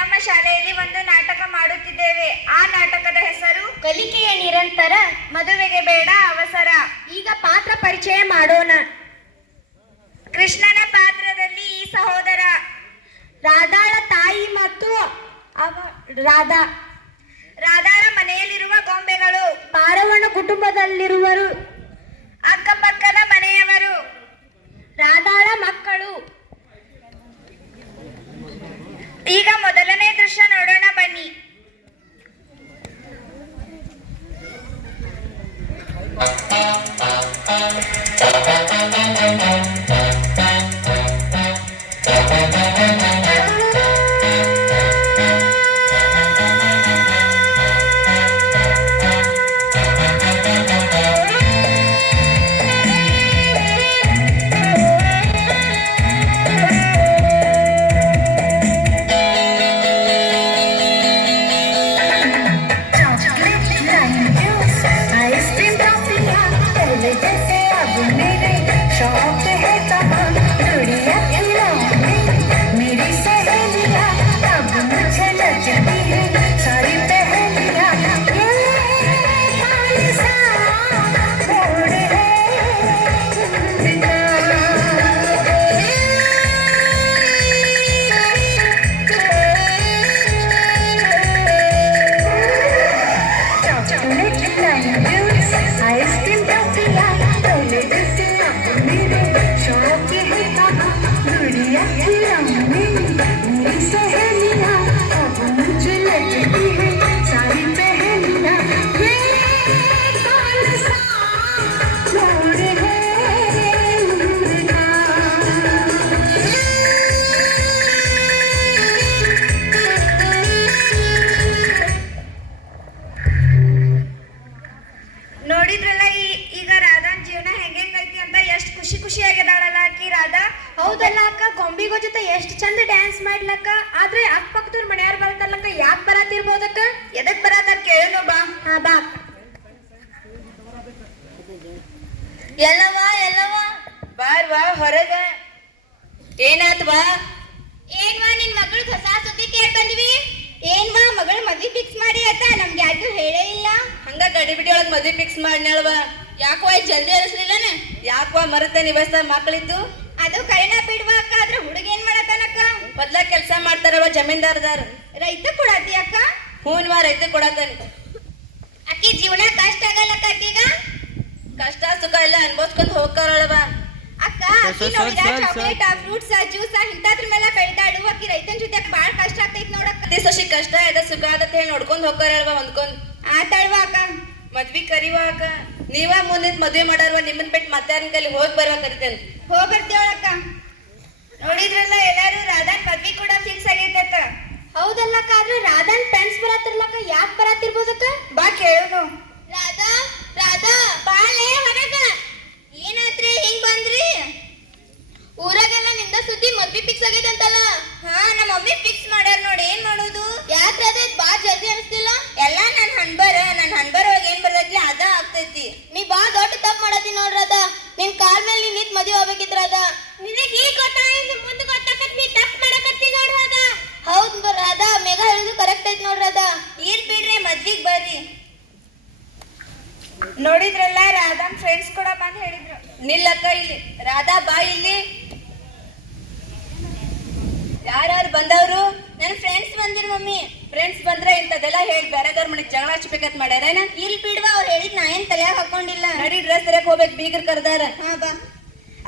ನಮ್ಮ ಶಾಲೆಯಲ್ಲಿ ಒಂದು ನಾಟಕ ಮಾಡುತ್ತಿದ್ದೇವೆ. ಆ ನಾಟಕದ ಹೆಸರು ಕಲಿಕೆಯ ನಿರಂತರ, ಮದುವೆಗೆ ಬೇಡ ಅವಸರ. ಈಗ ಪಾತ್ರ ಪರಿಚಯ ಮಾಡೋಣ. ಕೃಷ್ಣನ ಪಾತ್ರದಲ್ಲಿ ಈ ಸಹೋದರ, ರಾಧಾಳ ತಾಯಿ ಮತ್ತು ರಾಧಾಳ ಮನೆಯಲ್ಲಿರುವ ಗೊಂಬೆಗಳು, ಪಾರವಣ ಕುಟುಂಬದಲ್ಲಿರುವರು, ಅಕ್ಕಪಕ್ಕದ ಮನೆಯವರು, ರಾಧಾಳ ಮಕ್ಕಳು. ಈಗ ಮೊದಲನೇ ದೃಶ್ಯ ನೋಡೋಣ ಬನ್ನಿ. ನೋಡಿದ್ರಲ್ಲ ಈಗ ರಾಧಾನ್ ಜೀವನ ಹೆಂಗೈತಿ ಅಂತ. ಎಷ್ಟು ಖುಷಿ ಆಗಿದಾಳಲ್ಲ ಆಕಿ ರಾಧಾ. ಹೌದಲ್ಲ ಅಕ್ಕ, ಗೊಂಬಿಗೋ ಜೊತೆ ಎಷ್ಟು ಚಂದ ಡ್ಯಾನ್ಸ್ ಮಾಡ್ಲಕ್ಕ. ಆದ್ರೆ ಅಕ್ಕಪಕ್ಕದವ್ರ ಮನೆಯಾರು ಬರ್ತಾರಲ್ಲಕ್ಕ, ಯಾಕೆ ಬರತ್ತಿರ್ಬೋದಕ್ಕ? ಎದಕ್ ಬರತ್ತಾರ ಕೇಳೋಣ ಬಾ. ಹಾ ಬಾ. ಎಲ್ಲವಾ ಬಾರ್ವಾ ಹೊರಗ. ಏನಾತ್ವಾ? ಏನ್ವಾ ನಿನ್ ಮಗಳು ಹೊಸ ಸುದ್ದಿ ಕೇಳ್ ಬಂದ್ವಿ. ಏನ್ವಾ ಮಗಳ ಮದ್ವಿ ಫಿಕ್ಸ್ ಮಾಡಿ ಆತ? ನಮ್ಗೆ ಯಾರು ಹೇಳೇ ಇಲ್ಲ. ಹಂಗ ಗಡಿಬಿಡಿ ಒಳಗ್ ಮದ್ವಿ ಫಿಕ್ಸ್ ಮಾಡ್ನಲ್ವಾ? ಯಾಕೋ ಜಲ್ದಿ ಅನಿಸ್ಲಿಲ್ಲನ? ಯಾಕವಾ ಮರತೆ ನಿವಸ್ತ ಮಕ್ಕಳಿದ್ದು? ಅದು ಕರೆನ ಬಿಡ್ವಾ ಅಕ್ಕ. ಆದ್ರೆ ಹುಡುಗ ಏನ್ ಮಾಡತಾನಕ್ಕ? ಮೊದ್ಲ ಕೆಲ್ಸ ಮಾಡ್ತಾರವ ಜಮೀನ್ದಾರದಾರ. ರೈತ ಕೊಡತಿ ಅಕ್ಕ? ಹೂನ್ವಾ ರೈತ ಕೊಡತಾನ. ಅಕ್ಕಿ ಜೀವನ ಕಷ್ಟ ಆಗಲ್ಲಕ್ಕ ಅಕ್ಕಿಗ? ಕಷ್ಟ ಸುಖ ಎಲ್ಲ ಅನ್ಬೋಸ್ಕೊಂಡ್ ಹೋಗ್ತಾರಲ್ವ ಅಕ್ಕ. ಅಕ್ಕಿ ನೋಡಿದ ಚಾಕ್ಲೇಟ್ ಫ್ರೂಟ್ಸ್ ಜ್ಯೂಸ್ ಇಂಥದ್ರ ಮೇಲೆ ಬೆಳ್ದಾಡು. ಅಕ್ಕಿ ರೈತನ ಜೊತೆ ಬಾಳ ಕಷ್ಟ ಆಗ್ತೈತಿ ನೋಡಕ್ಕ. ಅತಿ ಸೊಸಿ ಕಷ್ಟ ಇದೆ ಸುಖ ಅದತ್ ಹೇಳಿ ನೋಡ್ಕೊಂಡ್ ಹೋಗ್ತಾರಲ್ವ ಹೊಂದ್ಕೊಂಡ್. ಆತಾಳ್ವ ಅಕ್ಕ. ಮದ್ವಿ ಕರಿವ ಅಕ್ಕ. ನೀವ ಮುಂದಿನ ಮದ್ವೆ ಮಾಡಾರ್ವ. ನಿಮ್ಮನ್ ಬಿಟ್ಟು ಮತ್ತೆ ಯಾರನ್ ಕೈಲಿ ಹೋಗಿ ಬರುವ ಕರಿತೇನೆ. ಹೋಗ್ಬರ್ತೇವಳಕ್ಕ. ನೋಡಿದ್ರಲ್ಲ ಎಲ್ಲಾರು ರಾಧಾನ್ ಮದ್ವಿ ಕೂಡ ಫಿಕ್ಸ್ ಆಗೈತತ್ತ. ಹೌದಲ್ಲಕ್ಕ. ಆದ್ರೆ ರಾಧಾನ್ ಫ್ರೆಂಡ್ಸ್ ಬರತ್ತಿರ್ಲಕ್ಕ. ಯಾಕೆ ಬರತ್ತಿರ್ಬೋದಕ್ಕ? ಬಾ ಕೇಳೋನು. ರಾಧಾ ರಾಧಾ ಬಾಳೆ ಹೊರಗ. ಏನಾದ್ರಿ ಹಿಂಗ್ ಬಂದ್ರಿ? ಊರಾಗೆಲ್ಲ ನಿಂದ ಸುದ್ದಿ ಮದ್ವಿ ಫಿಕ್ಸ್ ಆಗೈತೆ ಅಂತಲ್ಲ. ಹಾ ನಮ್ಮ ಮಮ್ಮಿ ಫಿಕ್ಸ್ ಮಾಡ್ಯಾರ ನೋಡಿ. ಏನ್ ಮಾಡೋದು? ಯಾಕೆ ಅದೇ ಬಾ ಜಲ್ದಿ ಅನಿಸ್ತಿಲ್ಲ? ಎಲ್ಲ ನನ್ ಹಣ್ಬರ್ ಒಳಗೆ ಏನ್ ಬರ್ತೈತಿ ಅದ ಆಗ್ತೈತಿ. ನೀ ಬಾ ದೊಡ್ಡ ತಪ್ಪು ಮಾಡತಿ ನೋಡ್ರದ. ನಿನ್ ಕಾಲ್ ಮೇಲೆ ನೀ ನಿಂತ್ ಮದ್ವೆ ಹೋಗ್ಬೇಕಿದ್ರದ. ನಿನಗೆ ಈಗ ಗೊತ್ತಾಯ್ತು, ಮುಂದೆ ಗೊತ್ತಾಗತ್ ನೀ ತಪ್ಪು ಮಾಡಕತ್ತಿ ನೋಡ್ರದ. ಹೌದ್ ರಾಧಾ, ಮೇಘ ಹೇಳಿದ್ದು ಕರೆಕ್ಟ್ ಐತಿ ನೋಡ್ರದ. ಇರ್ ಬಿಡ್ರಿ ಮದ್ವಿಗ್ ಬರ್ರಿ. ನೋಡಿದ್ರಲ್ಲ ರಾಧಾನ್ ಫ್ರೆಂಡ್ಸ್ ಕೂಡ ಬಂದ್ ಹೇಳಿದ್ರು. ನಿಲ್ಲಕ್ಕ ಇಲ್ಲಿ. ರಾಧಾ ಬಾ ಇಲ್ಲಿ. ಯಾರು ಬಂದವ್ರು? ನನ್ ಫ್ರೆಂಡ್ಸ್ ಬಂದಿರು ಮಮ್ಮಿ. ಫ್ರೆಂಡ್ಸ್ ಬಂದ್ರೆ ಇಂಥದೆಲ್ಲ ಹೇಳಿ ಬೇರೆದವ್ರ ಮನೆಗ್ ಜಗಳ ಹಚ್ಬೇಕಂತ ಮಾಡ್ಯಾರೇನ? ಇಲ್ಲಿ ಬಿಡ್ವಾ, ಅವ್ರು ಹೇಳಿದ್ ನಾ ಏನ್ ತಲೆಯಾಗ ಹಾಕೊಂಡಿಲ್ಲ. ನಡಿ ಡ್ರೆಸ್ ತರಕ್ ಹೋಗ್ಬೇಕು, ಬೀಗರ್ ಕರ್ದಾರ. ಹಾ ಬಾ.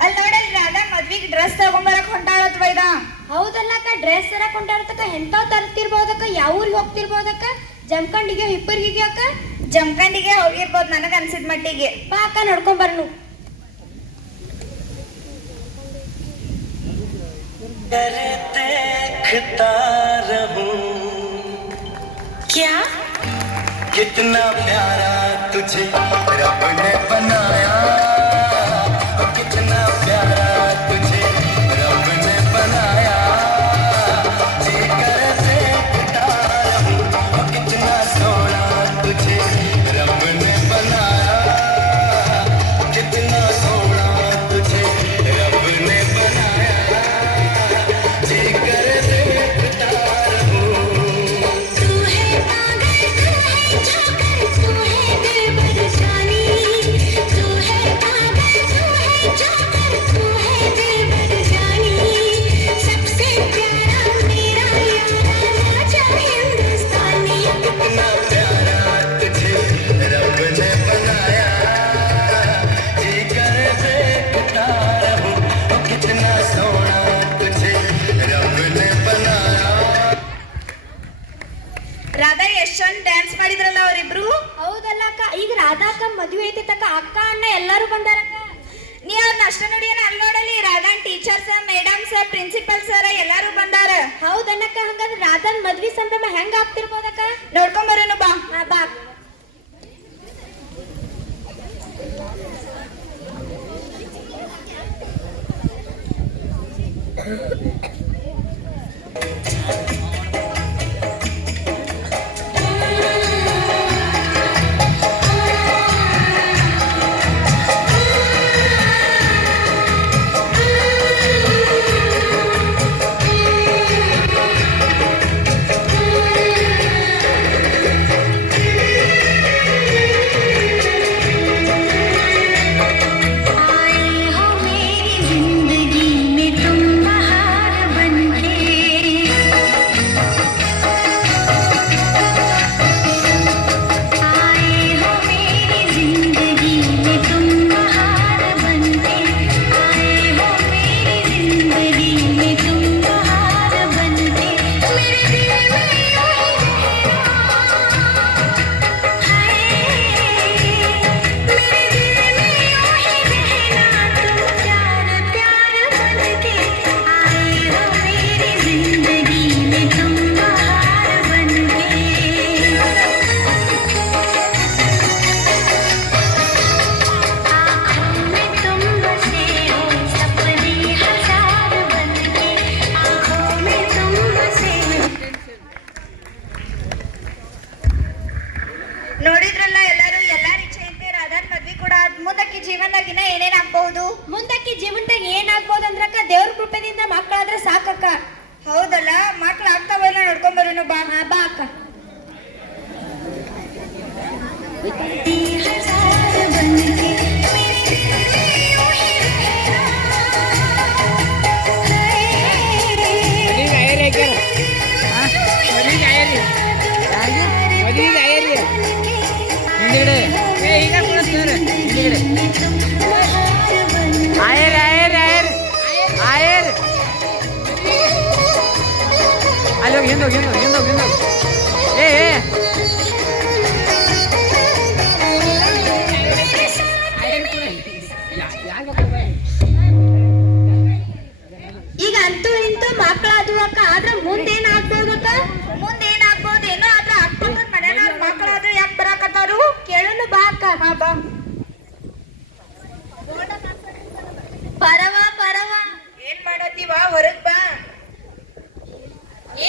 ಅಲ್ಲಿ ನೋಡಲ್ ರಾಧಾ ಮದ್ವಿಗ್ ಡ್ರೆಸ್ ತಗೊಂಬರಕ್ ಹೊಂಟಾಳತ್ವ ಇದ. ಹೌದಲ್ಲಕ್ಕ. ಡ್ರೆಸ್ ತರಕ್ ಹೊಂಟಾಡ್ತಕ್ಕ. ಎಂತಾವ್ ತರ್ತಿರ್ಬೋದಕ್ಕ? ಯಾವ ಊರಿಗೆ ಹೋಗ್ತಿರ್ಬೋದಕ್ಕ? ಜಮಖಂಡಿಗೆ ಹಿಪ್ಪರ್ಗಿಗೆ ಅಕ್ಕ? ಜಮಖಂಡಿಗೆ ಹೋಗಿರ್ಬೋದು ನನಗ ಅನ್ಸಿದ ಮಟ್ಟಿಗೆ. ಬಾ ಅಕ್ಕ ನೋಡ್ಕೊಂಡ್ ಬರ್ನು. देखता रहूं क्या कितना प्यारा तुझे रब ने बनाया, कितना प्यारा तुझे रब ने बनाया, जी कर देखता रहूं कितना सोना तुझे रब ने बनाया, कितना सोना तुझे रब ने बनाया, जी कर देखता रहूं। ಮದುವೆ ಐತಿ ತಕ್ಕ ಅಕ್ಕ ಅಣ್ಣ ಎಲ್ಲರೂ ಬಂದಾರಕ್ಕ. ನೀ ಅವ್ರನ್ನ ಅಷ್ಟ ನೋಡಿಯನ ಅಲ್ಲಿ ನೋಡಲಿ ರಾಧಾನ್ ಟೀಚರ್ಸ್ ಮೇಡಮ್ಸ್ ಪ್ರಿನ್ಸಿಪಲ್ ಸರ್ ಎಲ್ಲಾರು ಬಂದಾರ. ಹೌದನ್ನಕ್ಕ, ಹಂಗಾದ್ರೆ ರಾಧಾನ್ ಮದ್ವಿ ಸಂಭ್ರಮ ಹೆಂಗ ಆಗ್ತಿರ್ಬೋದಕ್ಕ? ನೋಡ್ಕೊಂಬರೋನು ಬಾ. ಬಾ. ನೋಡಿದ್ರಲ್ಲ ಎಲ್ಲಾರು, ಎಲ್ಲಾರ ಇಚ್ಛೆ ಐತೆ ರಾಧಾನ್ ಮದ್ವಿ ಕೂಡ ಮುಂದಕ್ಕೆ ಜೀವನದಾಗಿನ ಏನೇನ್ ಆಗ್ಬಹುದು. ಮುಂದಕ್ಕೆ ಜೀವನದಾಗ ಏನಾಗ್ಬೋದು ಅಂದ್ರಕ್ಕ ದೇವ್ರ ಕೃಪೆದಿಂದ ಮಕ್ಕಳಾದ್ರೆ ಸಾಕಕ್ಕ. ಹೌದಲ್ಲ, ಮಕ್ಳು ಆಗ್ತಾವಲ್ಲ, ನೋಡ್ಕೊಂಬರೋನು ಬಾ. ಬಾ ಅಕ್ಕ. ಈಗ ಅಂತೂ ಇಂತೂ ಮಕ್ಕಳಾದ್ವು ಅಕ್ಕ, ಆದ್ರ ಮುಂದೇನಾಗ್ಬೋದಕ್ಕ? ಮುಂದೇನಾಗ್ಬೋದು ಏನೋ, ಆದ್ರೆ ಅಕ್ಕನ ಮನೆಯವ್ರ ಮಕ್ಕಳಾದ್ರೆ ಯಾಕೆ ಬರಾಕತ್ತಾರು? ಕೇಳೋನು ಬಾ ಅಕ್ಕ. ಬಾ. ಪರವ ಪರವ ಏನ್ ಮಾಡತ್ತೀವ? ಹೊರಗ್ ಬಾ.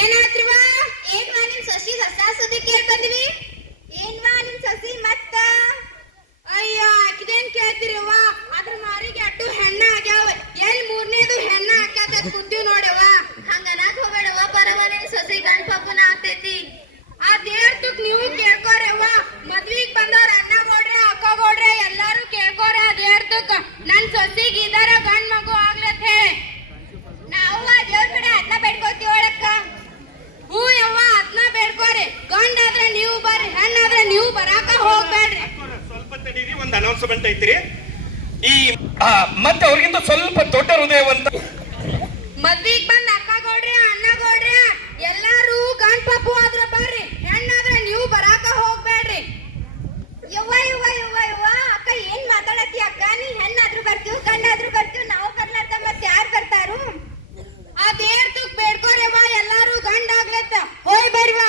ಏನಾತ್ರಿವಾ? ಏನ್ವಾ ನಿಮ್ ಸಸಿ ಹೊಸ ಸುದ್ದಿ ಕೇಳ್ ಬಂದ್ವಿ? ಏನ್ವಾ ನಿಮ್ ಸಸಿ ಮತ್ತ? ಅಯ್ಯೋ ಆಕಿದೇನ್ ಕೇಳ್ತಿರವ್ವ? ಅದ್ರ ಮಾರಿಗೆ ಅಟ್ಟು ಹೆಣ್ಣ ಆಗ್ಯಾವ. ಎಲ್ಲಿ ಮೂರನೇದು ಹೆಣ್ಣ ಹಾಕ್ಯಾತ ಕುಂತೀವಿ ನೋಡವ್ವ. ಹಂಗನಾಕ್ ಹೋಗ್ಬೇಡವ್ವ ಪರವ, ನಿನ್ ಸಸಿ ಗಂಡ ಪಾಪನ ಆಗ್ತೈತಿ. ಆ ದೇವ್ರದಕ್ ನೀವು ಕೇಳ್ಕೋರವ್ವ. ಮದ್ವಿಗ್ ಬಂದವ್ರ ಅಣ್ಣ ಗೋಡ್ರೆ ಅಕ್ಕ ಗೋಡ್ರೆ ಎಲ್ಲಾರು ಕೇಳ್ಕೋರ ಆ ದೇವ್ರದಕ್ ನನ್ ಸಸಿಗ್ ಇದರ ಗಂಡ ಮಗು ಆಗ್ಲತ್ ಹೇಳಿ. ನಾವು ಆ ದೇವ್ರ ಕಡೆ ಅದನ್ನ ಬೇಡ್ಕೋತೀವಳಕ್ಕ. ಹ್ಞೂ ಯವ್ವ, ಅದ್ನ ಬೇಡ್ಕೋರಿ. ಗಂಡ ಆದ್ರೆ ನೀವು ಬರ್ರಿ, ಹೆಣ್ಣಾದ್ರೆ ನೀವು ಬರಾಕ ಹೋಗ್ಬೇಡ್ರಿ. ಸ್ವಲ್ಪ ತಡೀರಿ, ಒಂದು ಅನೌನ್ಸ್ಮೆಂಟ್ ಐತ್ರಿ. ಈ ಮತ್ತೆ ಅವ್ರಿಗಿಂತ ಸ್ವಲ್ಪ ದೊಡ್ಡ ಹೃದಯವಂತ ಮದ್ವಿಗ್ ಬಂದ ಅಕ್ಕ ಗೋಡ್ರೆ ಅಣ್ಣ ಗೋಡ್ರೆ ಎಲ್ಲಾರು ಗಂಡ ಪಾಪು ಆದ್ರ ಬರ್ರಿ, ಹೆಣ್ಣಾದ್ರೆ ನೀವು ಬರಾಕ ಹೋಗ್ಬೇಡ್ರಿ. ಯವ್ವ ಯವ್ವ ಯವ್ವ ಯವ್ವ ಅಕ್ಕ, ಏನ್ ಮಾತಾಡತ್ತಿ ಅಕ್ಕ? ನೀ ಹೆಣ್ಣಾದ್ರೂ ಬರ್ತೀವಿ, ಗಂಡಾದ್ರೂ ಬರ್ತೀವಿ, ನಾವು ಬರ್ಲಾರ್ದ ಮತ್ತೆ ಯಾರು ಬರ್ತಾರು? ಆ ದೇವ್ರದಕ್ ಬೇಡ್ಕೋರವ್ವ, ಎಲ್ಲಾರು ಗಂಡ ಆಗ್ಲತ್ತ ಹೋಯ್ ಬರ್ವಾ.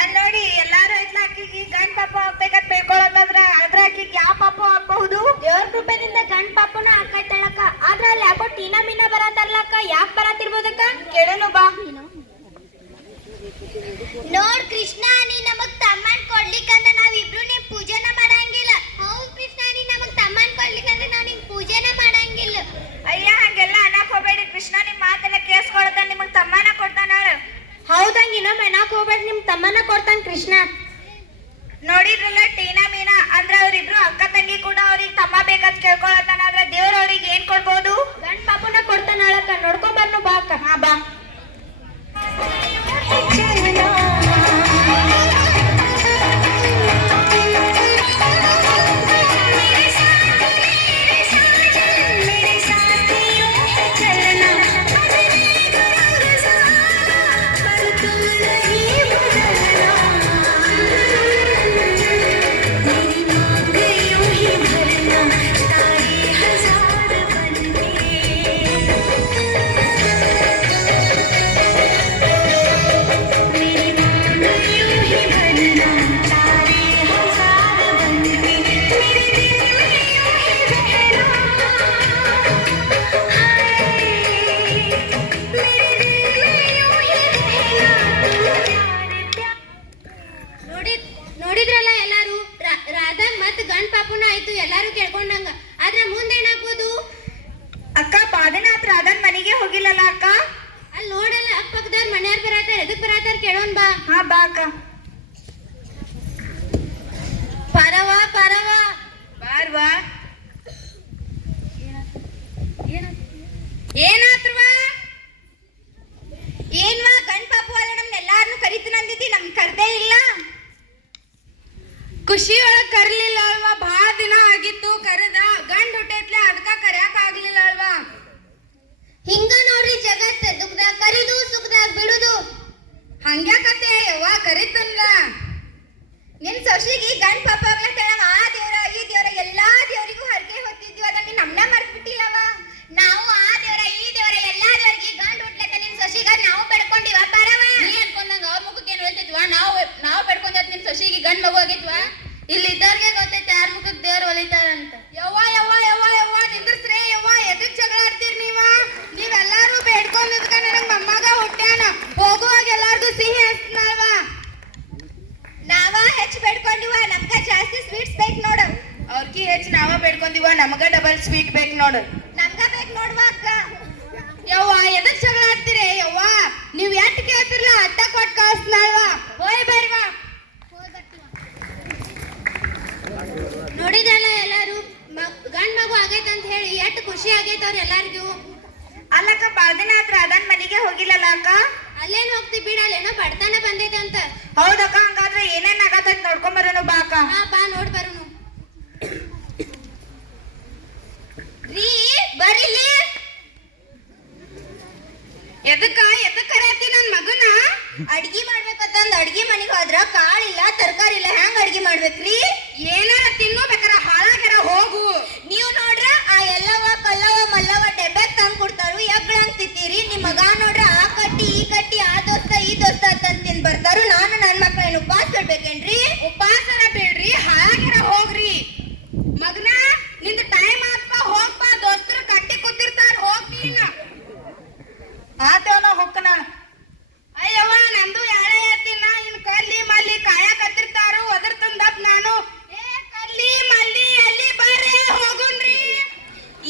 ಅಲ್ಲಿ ನೋಡಿ, ಎಲ್ಲಾರು ಐತ್ಲ ಅಕ್ಕಿಗೆ ಗಂಡ ಪಾಪ ಆಗ್ಬೇಕಂತ ಬೇಡ್ಕೊಳತ್ತಂದ್ರ ಆದ್ರ ಅಕ್ಕಿಗೆ ಯಾವ ಪಾಪ ಆಗ್ಬಹುದು? ದೇವ್ರ ಕೃಪೆದಿಂದ ಗಂಡ ಪಾಪನ ಆಕೈತಳಕ್ಕ. ಆದ್ರ ಅಲ್ಲಿ ಯಾಕೋ ಟೀನಾ ಮೀನಾ ಬರತಾರಲಕ್ಕ, ಯಾಕೆ ಬರತಿರ್ಬೋದಕ್ಕ? ಕೇಳೋನು ಬಾ. ನೋಡ್ ಕೃಷ್ಣ, ನೀ ನಮಗ್ ತಮ್ಮನ್ ಕೊಡ್ಲಿಕ್ಕಂದ್ರ ನಾವಿಬ್ರು ನಿಮ್ ಪೂಜೆನ ಮಾಡಂಗಿಲ್ಲ. ಹೌದ್ ಕೃಷ್ಣ, ನೀ ನಮಗ್ ತಮ್ಮನ್ ಕೊಡ್ಲಿಕ್ಕಂದ್ರ ನಾವ್ ನಿಮ್ ಪೂಜೆನ ಮಾಡಂಗಿಲ್ಲ. ಅಯ್ಯ, ಹಂಗೆಲ್ಲ ಅನ್ನಕ್ ಹೋಗ್ಬೇಡಿ ಕೃಷ್ಣ. ನಿಮ್ ಮಾತೆಲ್ಲ ಕೇಳಿಸ್ಕೊಳತ್ತ, ನಿಮಗ್ ತಮ್ಮನ ಕೊಡ್ತಾನ. ಹೌದಂಗ ಇನ್ನೊಮ್ಮೆ ಅನ್ನಕ್ ಹೋಗ್ಬೇಡ, ನಿಮ್ ತಮ್ಮನ ಕೊಡ್ತಾನ ಕೃಷ್ಣ. ನೋಡಿದ್ರಲ್ಲ, ಟೀನಾ ಮೀನಾ ಅಂದ್ರ ಅವ್ರಿಬ್ರು ಅಕ್ಕ ತಂಗಿ ಕೂಡ ಅವ್ರಿಗೆ ತಮ್ಮ ಬೇಕಂತ ಕೇಳ್ಕೊಳತ್ತಾನ. ಆದ್ರೆ ದೇವ್ರ ಅವ್ರಿಗೆ ಏನ್ ಕೊಡ್ಬೋದು? ಗಂಡ ಪಾಪನ ಕೊಡ್ತಾನ ಅಳಕ್ಕ. ನೋಡ್ಕೊಂಡ್ ಬರ್ನು ಬಾ ಅಕ್ಕ. ಹಾ ಬಾ. ಕೇಳೋಣ ಬಾ. ಹಾ ಬಾ ಅಕ್ಕ. ಪರವ ಪರವ ಬಾರ್ವಾ. ಏನಾತ್ರವಾ? ಏನ್ವಾ ಗಂಡ್ ಪಾಪು ಅಲ್ಲ ನಮ್ನೆಲ್ಲಾರನು ಕರಿತೀನಂದಿದ್ದಿ, ನಮ್ ಕರ್ದೇ ಇಲ್ಲ. ಖುಷಿ ಒಳಗ್ ಕರ್ಲಿಲ್ಲ ಅಲ್ವಾ? ಭಾಳ ದಿನ ಆಗಿತ್ತು ಕರೆದ, ಗಂಡ್ ಹುಟ್ಟೈತ್ಲೆ ಅದಕ್ಕ ಕರ್ಯಾಕ ಆಗ್ಲಿಲ್ಲ ಅಲ್ವಾ? ಹಿಂಗ ನೋಡ್ರಿ ಜಗತ್, ದುಃಖದಾಗ ಕರಿದು ಸುಖದಾಗ ಬಿಡುದು. ಹಂಗ್ಯಾಕತ್ತೆ ಯವ್ವ ಕರಿತಲ್ಲ. ನಿನ್ ಸೊಸಿಗೆ ಗಂಡ್ ಪಾಪ ಆಗ್ಲತ್ತೇಳ, ಆ ದೇವ್ರ ಈ ದೇವ್ರ ಎಲ್ಲಾ ದೇವ್ರಿಗೂ ಹರಕೆ ಹೊತ್ತಿದ್ವಿ, ಅದನ್ನ ನಮ್ನ ಮರ್ತ್ಬಿಟ್ಟಿಲ್ಲವ. ನಾವು ಆ ದೇವ್ರ ಈ ದೇವ್ರ ಎಲ್ಲಾ ದೇವ್ರಿಗೆ ಗಂಡ್ ಹುಟ್ಲತ್ತ ನಿನ್ ಸೊಸಿಗ ನಾವು ಬೆಡ್ಕೊಂಡಿವ ಬರವ. ನೀ ಅನ್ಕೊಂಡಂಗ ಅವ್ರ ಮುಖಕ್ಕೆ ಏನ್ ಹೇಳ್ತಿದ್ವಾ? ನಾವು ಬೆಡ್ಕೊಂಡ್ ನಿಮ್ ಸೊಸಿಗೆ ಗಂಡ್ ಮಗು ಆಗಿದ್ವಾ? ಇಲ್ಲಿ ಇದ್ದವ್ರಿಗೆ ಗೊತ್ತೈತೆ ಯಾರ ಮುಖಕ್ಕೆ ದೇವ್ರು ಒಲಿತಾರಂತ. ಯವ್ವ ಯವ್ವ ಯವ್ವ ಯವ್ವ ನಿಂದ್ರಸ್ರೇ ಯವ್ವ, ಎದಕ್ ಜಗಳ ಆಡ್ತೀರಿ ನೀವೆಲ್ಲಾರು ಬೇಡ್ಕೊಂಡಿದ್ಕ ನನಗ್ ಮೊಮ್ಮಗ ಹುಟ್ಟ್ಯಾನ, ಹೋಗುವಾಗ ಎಲ್ಲಾರ್ದು ಸಿಹಿ ಹಚ್ತನಲ್ವಾ? ನಾವ ಹೆಚ್ಚು ಬೇಡ್ಕೊಂಡಿವ, ನಮ್ಗ ಜಾಸ್ತಿ ಸ್ವೀಟ್ಸ್ ಬೇಕು ನೋಡು. ಅವ್ರಿಗೆ ಹೆಚ್ಚು ನಾವ ಬೇಡ್ಕೊಂಡಿವ, ನಮಗ ಡಬಲ್ ಸ್ವೀಟ್ ಬೇಕು ನೋಡು. ನಮ್ಗ ಬೇಕು ನೋಡುವ ಅಕ್ಕ. ಯವ್ವ ಎದಕ್ ಜಗಳ ಆಡ್ತೀರಿ ಯವ್ವ? ನೀವ್ ಎಷ್ಟ್ ಕೇಳ್ತಿರ್ಲ ಅಟ್ಟ ಕೊಟ್ಟು ಕಳಿಸ್ನಲ್ವಾ? ಹೋಯ್ ಬರ್ವಾ. ನೋಡಿದಲ್ಲ ಎಲ್ಲಾರು ಗಂಡ್ ಮಗು ಆಗೈತೆ ಅಂತ ಹೇಳಿ ಎಷ್ಟು ಖುಷಿ ಆಗೈತೆ ಅವ್ರ ಎಲ್ಲಾರ್ಗೂ. ಅಲ್ಲಕ್ಕ ಬಾಳ್ದಿನ ಹತ್ರ ಅದನ್ ಮನೆಗೆ ಹೋಗಿಲ್ಲಲ್ಲ ಅಕ್ಕ? ಅಲ್ಲೇನ್ ಹೋಗ್ತಿ ಬಿಡ, ಅಲ್ಲೇನೋ ಬಡತನ ಬಂದೈತೆ ಅಂತ. ಹೌದಕ್ಕ, ಹಂಗಾದ್ರೆ ಏನೇನ್ ಆಗತ್ತ ನೋಡ್ಕೊಂಡ್ ಬರೋನು ಬಾ ಅಕ್ಕ. ಹಾ ಬಾ ನೋಡ್ ಬರೋನು. ರೀ ಬರಿಲಿ. ಎದಕ್ಕ ಕರೆಯತ್ತಿ ನನ್ ಮಗನ? ಅಡ್ಗಿ ಮಾಡ್ಬೇಕಂತಂದ್ ಅಡ್ಗಿ ಮನೆಗೆ ಹೋದ್ರ ಕಾಳಿಲ್ಲ ತರಕಾರಿ ಇಲ್ಲ, ಹೆಂಗ್ ಅಡ್ಗಿ ಮಾಡ್ಬೇಕ್ರಿ? ಏನಾರ ತಿನ್ನೋ ಬೇಕಾರ ಹಾಳಾಗ್ಯಾರ ಹೋಗು. ನೀವು ನೋಡ್ರ ಆ ಎಲ್ಲವ ಕಲ್ಲವ ಮಲ್ಲವ ಡೆಬ್ಬೆಗ್ ತಂದ್ ಕೊಡ್ತಾರು, ಎಗ್ಳಂಗ್ ತಿತ್ತೀರಿ. ನಿಮ್ ಮಗ ನೋಡ್ರ ಆ ಕಟ್ಟಿ ಈ ಕಟ್ಟಿ, ಆ ದೋಸ್ತ ಈ ದೋಸ್ತ ಅಂತಂದ್ ತಿನ್ ಬರ್ತಾರು. ನಾನು ನನ್ ಮಕ್ಳೇನು ಉಪವಾಸ ಬಿಡ್ಬೇಕೇನ್ರಿ? ಉಪವಾಸರ ಬೇಡ್ರಿ, ಹಾಳಾಗ್ಯಾರ ಹೋಗ್ರಿ. ಮಗನ ನಿಂದ ಟೈಮ್ ಆತ್ಪ, ಹೋಗ್ಪ. ದೋಸ್ತರು ಕಟ್ಟಿ ಕೂತಿರ್ತಾರ, ಹೋಗ್ತೀನ. ಆತೇವನ ಹೊಕ್ಕನ. ಅಯ್ಯವ್ವ ನಂದು ಯಾರೇ ಹೇಳ್ತೀನ, ಇನ್ ಕಲ್ಲಿ ಮಲ್ಲಿ ಕಾಯಕತ್ತಿರ್ತಾರು, ಅದ್ರ ತಂದಪ್ ನಾನು. ಏ ಕಲ್ಲಿ ಮಲ್ಲಿ ಎಲ್ಲಿ ಬರ್ರಿ ಹೋಗುನ್ರಿ.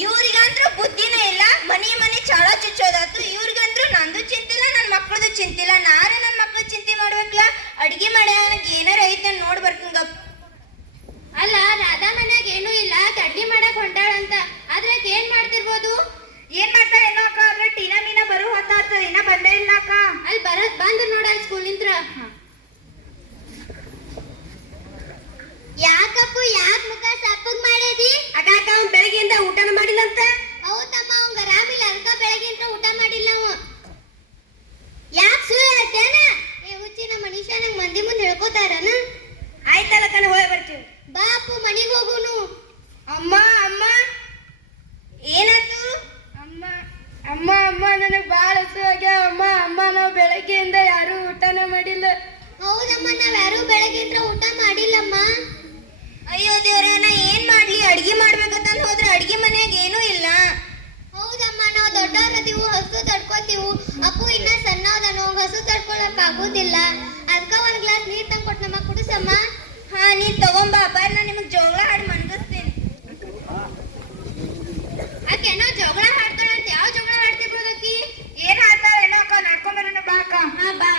ಇವ್ರಿಗಂದ್ರು ಬುದ್ಧಿನೇ ಇಲ್ಲ, ಮನಿ ಚಾಳ ಚುಚ್ಚೋದಾತು. ಇವ್ರಿಗಂದ್ರು ನಂದು ಚಿಂತಿಲ್ಲ, ನನ್ ಮಕ್ಳದು ಚಿಂತಿಲ್ಲ. ನಾರೇ ನನ್ ಮಕ್ಳು ಚಿಂತೆ ಮಾಡ್ಬೇಕಲ್ಲ. ಅಡ್ಗಿ ಮಾಡ್ಯಾನ ಏನಾರ ಐತೆ ನೋಡ್ ಬರ್ತೀನಿ. ಅಲ್ಲ ರಾಧಾ ಮನ್ಯಾಗ ಏನೂ ಇಲ್ಲ, ಅಡ್ಗೆ ಮಾಡಕ್ ಹೊಂಟಾಳಂತ. ಆದ್ರೆ ಏನ್ ಮಾಡ್ತಿರ್ಬೋದು? ಏನ್ ಮಾಡ್ತಾ ಏನೋ ಅಕ್ಕ, ಆದ್ರೆ ಟೀನಾ ಮೀನಾ ಬರು ಹೊತ್ತಾಗ್ತದೆ, ಇನ್ನ ಬಂದೇ ಇಲ್ಲ ಅಕ್ಕ. ಅಲ್ಲಿ ಬಂದ್ರ ನೋಡ ಸ್ಕೂಲ್ ನಿಂತ್ರ. ಯಾಕಪ್ಪು ಯಾಕ ಮುಖ ಸಪ್ಪಗ್ ಮಾಡೇದಿ? ಅಕ್ಕ ಅವ್ನ್ ಬೆಳಗ್ಗೆಯಿಂದ ಊಟನ ಮಾಡಿಲ್ಲ ಅಂತ. ಹೌದಮ್ಮ, ಅವಂಗ ಆರಾಮಿಲ್ಲ, ಅದಕ್ಕ ಬೆಳಗ್ಗೆಯಿಂದ ಊಟ ಮಾಡಿಲ್ಲ ಅವ. ಯಾಕೆ ಸುಳ್ಳು ಹೇಳ್ತೇನ? ಏ ಹುಚ್ಚಿನ ಮನುಷ್ಯ, ನಂಗೆ ಮಂದಿ ಮುಂದೆ ಹೇಳ್ಕೋತಾರನ? ಆಯ್ತಲ್ಲ ಕಣ, ಹೋಗಿ ಬರ್ತೀವಿ. ಬಾ ಅಪ್ಪು, ಮನೆಗೆ ಹೋಗುನು. ಅಮ್ಮ ಅಮ್ಮ ಏನಾಯ್ತು? ಅಮ್ಮ ಅಮ್ಮ ಅಮ್ಮ ನನಗ್ ಬಾಳ ಹಸುವಾಗ್ಯಾವ. ಅಮ್ಮ ನಾವು ಬೆಳಗ್ಗೆಯಿಂದ ಯಾರು ಊಟನ ಮಾಡಿಲ್ಲ. ಹೌದಮ್ಮ, ನಾವ್ ಯಾರು ಬೆಳಗ್ಗೆಯಿಂದ ಊಟ ಮಾಡಿಲ್ಲಮ್ಮ. ಅಯ್ಯೋ ದೇವ್ರೆ, ನಾ ಏನ್ ಮಾಡ್ಲಿ? ಅಡ್ಗಿ ಮಾಡ್ಬೇಕಂತ ಹೋದ್ರೆ ಅಡ್ಗಿ ಮನ್ಯಾಗ ಏನೂ ಇಲ್ಲ. ಹೌದಮ್ಮ, ನಾವು ದೊಡ್ಡವ್ರದೀವು, ಹಸು ತಡ್ಕೋತೀವು. ಅಪ್ಪು ಇನ್ನ ಸಣ್ಣವದನು, ಹಸು ತಡ್ಕೊಳಕ್ ಆಗೋದಿಲ್ಲ. ಅದಕ್ಕ ಒಂದ್ ಗ್ಲಾಸ್ ನೀರ್ ತಂದ್ ಕೊಟ್ಟು ನಮ್ಮ ಕುಡಿಸಮ್ಮ. ಹಾ, ನೀನ್ ತಗೊಂಬಾ ಬಾ, ನಾ ನಿಮಗ್ ಜೋಗಳ ಹಾಡಿ ಮನ್ಗಿಸ್ತೀನಿ. ಆಕೆನೋ ಜಗಳ ಹಾಡ್ತಾಳಂತ. ಯಾವ ಜಗಳ ಹಾಡ್ತಿರ್ಬೋದು ಆಕಿ? ಏನ್ ಹಾಡ್ತಾಳ ಏನೋ ಅಕ್ಕ, ನಡ್ಕೊಂಬರೋಣ ಬಾ ಅಕ್ಕ. ಹಾ ಬಾ.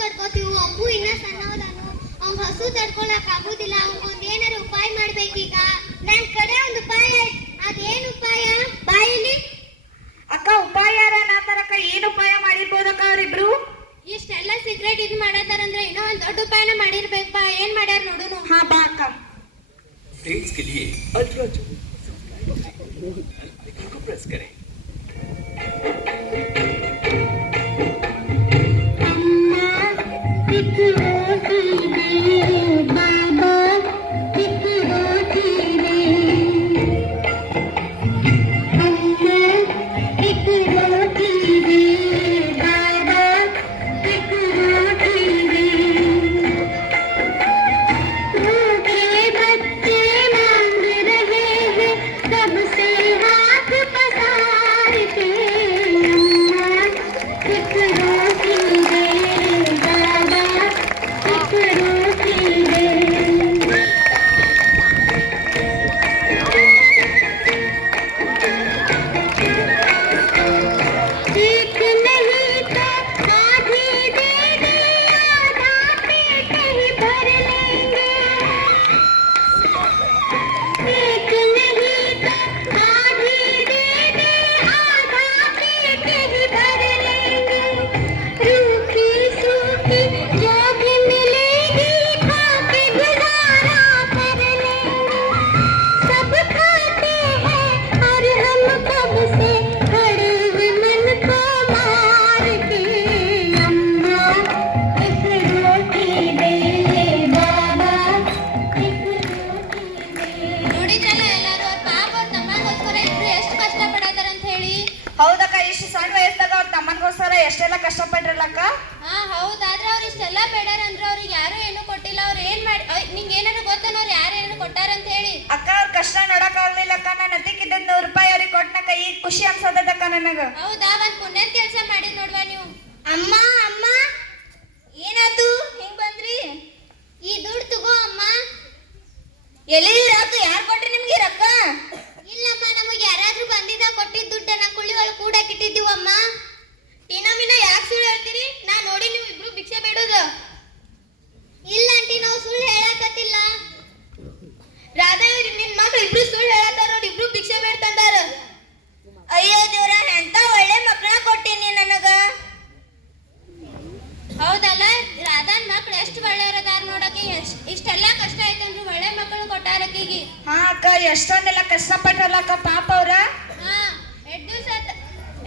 ತಡ್ಕೋತೀವಿ. ಅಪ್ಪು ಇನ್ನ ಸಣ್ಣವದಾನು, ಅವ್ನ್ ಹಸು ತಡ್ಕೊಳಕ್ ಆಗುದಿಲ್ಲ. ಅವ್ಗೊಂದ್ ಏನಾರ ಉಪಾಯ ಮಾಡ್ಬೇಕೀಗ. ನನ್ ಕಡೆ ಒಂದ್ ಉಪಾಯ ಐತ್. ಅದೇನ್ ಉಪಾಯ? ಬಾಯಿಲಿ ಅಕ್ಕ ಉಪಾಯ ನಾತರಕ್ಕ ಏನ್ ಉಪಾಯ ಮಾಡಿರ್ಬೋದಕ್ಕ ಅವ್ರಿಬ್ರು? ಇಷ್ಟೆಲ್ಲ ಸಿಗರೇಟ್ ಇದ್ ಮಾಡತಾರಂದ್ರೆ ಇನ್ನೂ ಒಂದ್ ದೊಡ್ಡ ಉಪಾಯನ ಮಾಡಿರ್ಬೇಕಪ್ಪ. ಏನ್ ಮಾಡ್ಯಾರ ನೋಡುನು. ಹಾ ಬಾ ಅಕ್ಕ. फ्रेंड्स के लिए अल्ट्रा जो आइकन को प्रेस करें। ಎಷ್ಟೆಲ್ಲ ಕಷ್ಟಪಟ್ರಲ್ಲಕ್ಕ. ಹಾ ಹೌದಾದ್ರೆ ಅವ್ರು ಇಷ್ಟೆಲ್ಲ ಬೇಡಾರ ಅಂದ್ರೆ ಅವ್ರಿಗೆ ಯಾರು ಏನು ಕೊಟ್ಟಿಲ್ಲ. ಅವ್ರು ಏನ್ ಮಾಡಿ ನಿಂಗೆ ಏನಾದ್ರು ಗೊತ್ತಾನ ಅವ್ರು ಯಾರೇನು ಕೊಟ್ಟಾರ ಅಂತ ಹೇಳಿ? ಅಕ್ಕ ಅವ್ರ ಕಷ್ಟ ನೋಡಕ್ ಆಗ್ಲಿಲ್ಲಕ್ಕ. ನಾನು ಅದಕ್ಕಿದ್ದ ₹100 ಅವ್ರಿಗೆ ಕೊಟ್ಟನಕ್ಕ. ಈಗ ಖುಷಿ ಅನ್ಸದಕ್ಕ ನನಗ. ಹೌದಾ? ಒಂದ್ ಪುಣ್ಯ ಕೆಲಸ ಮಾಡಿದ್ ನೋಡ್ವಾ ನೀವು. ಅಮ್ಮ ಅಮ್ಮ ಏನಾತು? ಹೆಂಗ್ ಬಂದ್ರಿ? ಈ ದುಡ್ಡು ತಗೋ ಅಮ್ಮ. ಎಲ್ಲಿ ರೊಕ್ಕ? ಯಾರು ಕೊಟ್ರಿ ನಿಮ್ಗೆ ರೊಕ್ಕ? ಇಲ್ಲಮ್ಮ, ನಮಗೆ ಯಾರಾದ್ರೂ ಬಂದಿದ್ದ ಕೊಟ್ಟಿದ್ದ ದುಡ್ಡನ್ನ ಕುಳ್ಳಿ ಒಳಗೆ ಕೂಡಕ್ ಇಟ್ಟಿದ್ದೀವಮ್ಮ. ಮಿನ ಯಾಕೆ ಸುಳ್ಳು ಹೇಳ್ತೀರಿ? ನಾ ನೋಡಿ ನೀವು ಇಬ್ರು ಭಿಕ್ಷೆ ಬೇಡೋದು. ಇಲ್ಲ ಆಂಟಿ, ನಾವು ಸುಳ್ಳು ಹೇಳಕತ್ತಿಲ್ಲ. ರಾಧಾ ಇವ್ರಿ ನಿನ್ ಮಕ್ಳು ಇಬ್ರು ಸುಳ್ಳು ಹೇಳತ್ತಾರ ನೋಡಿ. ಇಬ್ರು ಭಿಕ್ಷೆ ಬೇಡ್ತಂದಾರ. ಅಯ್ಯೋ ದೇವ್ರ, ಎಂತ ಒಳ್ಳೆ ಮಕ್ಕಳ ಕೊಟ್ಟಿನಿ ನನಗ. ಹೌದಲ್ಲ, ರಾಧಾನ್ ಮಕ್ಳು ಎಷ್ಟು ಒಳ್ಳೆಯರದಾರ ನೋಡಕ್ಕೆ. ಇಷ್ಟೆಲ್ಲ ಕಷ್ಟ ಆಯ್ತಂದ್ರು ಒಳ್ಳೆ ಮಕ್ಕಳು ಕೊಟ್ಟಾರಕ್ಕಿಗೆ. ಹಾ ಅಕ್ಕ, ಎಷ್ಟೊಂದೆಲ್ಲ ಕಷ್ಟಪಟ್ರಲ್ಲಕ್ಕ ಪಾಪ ಅವ್ರ. ಹಾ,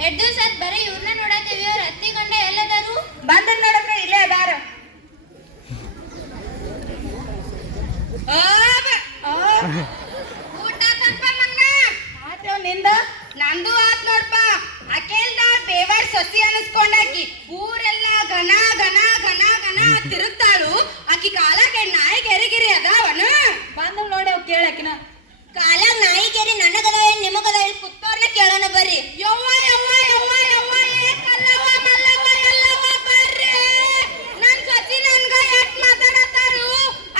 ಎಡ್ ದಿವ್ಸ ಬರೀ ಇವ್ರನ್ನ ನೋಡತ್ತೀವಿ. ಅವ್ರ ಅತ್ತಿ ಗಂಡ ಎಲ್ಲದಾರು? ಬಂದ ನೋಡಕ್ಕ, ಇಲ್ಲೇ ಅದಾರ. ಊಟ ಸ್ವಲ್ಪ ಮಂಗ ಆತೇವ್ ನಿಂದ? ನಂದು ಆತ್ ನೋಡ್ಪ. ಅಕೇಲ್ದಾರ್ ಬೇವಾರ್ ಸೊಸಿ ಅನಿಸ್ಕೊಂಡಾಕಿ ಊರೆಲ್ಲ ಘನ ಘನ ಘನ ಘನ ತಿರುಗ್ತಾಳು. ಆಕಿ ಕಾಲಾಗೆ ನಾಯಿ ಗೆರಿಗಿರಿ ಅದಾವನ. ಬಂದ ನೋಡಿ ಅವ್ ಕೇಳಕಿನ ಕಾಲಾಗ ನಾಯಿಗೇರಿ ನನಗದ ನಿಮಗದ ಇಲ್ಲಿ ಕುತ್ತೋರ್ನ ಕೇಳೋಣ ಬರ್ರಿ. ಯವ್ವ ಯವ್ವ ಯವ್ವ ಯವ್ವ ಕಲ್ಲವ್ವ ಮಲ್ಲವ್ವ ಎಲ್ಲವ್ವ ಬರ್ರಿ. ನನ್ ಸೊಸಿ ನನ್ಗ ಎಷ್ಟ್ ಮಾತಾಡತ್ತಾರು.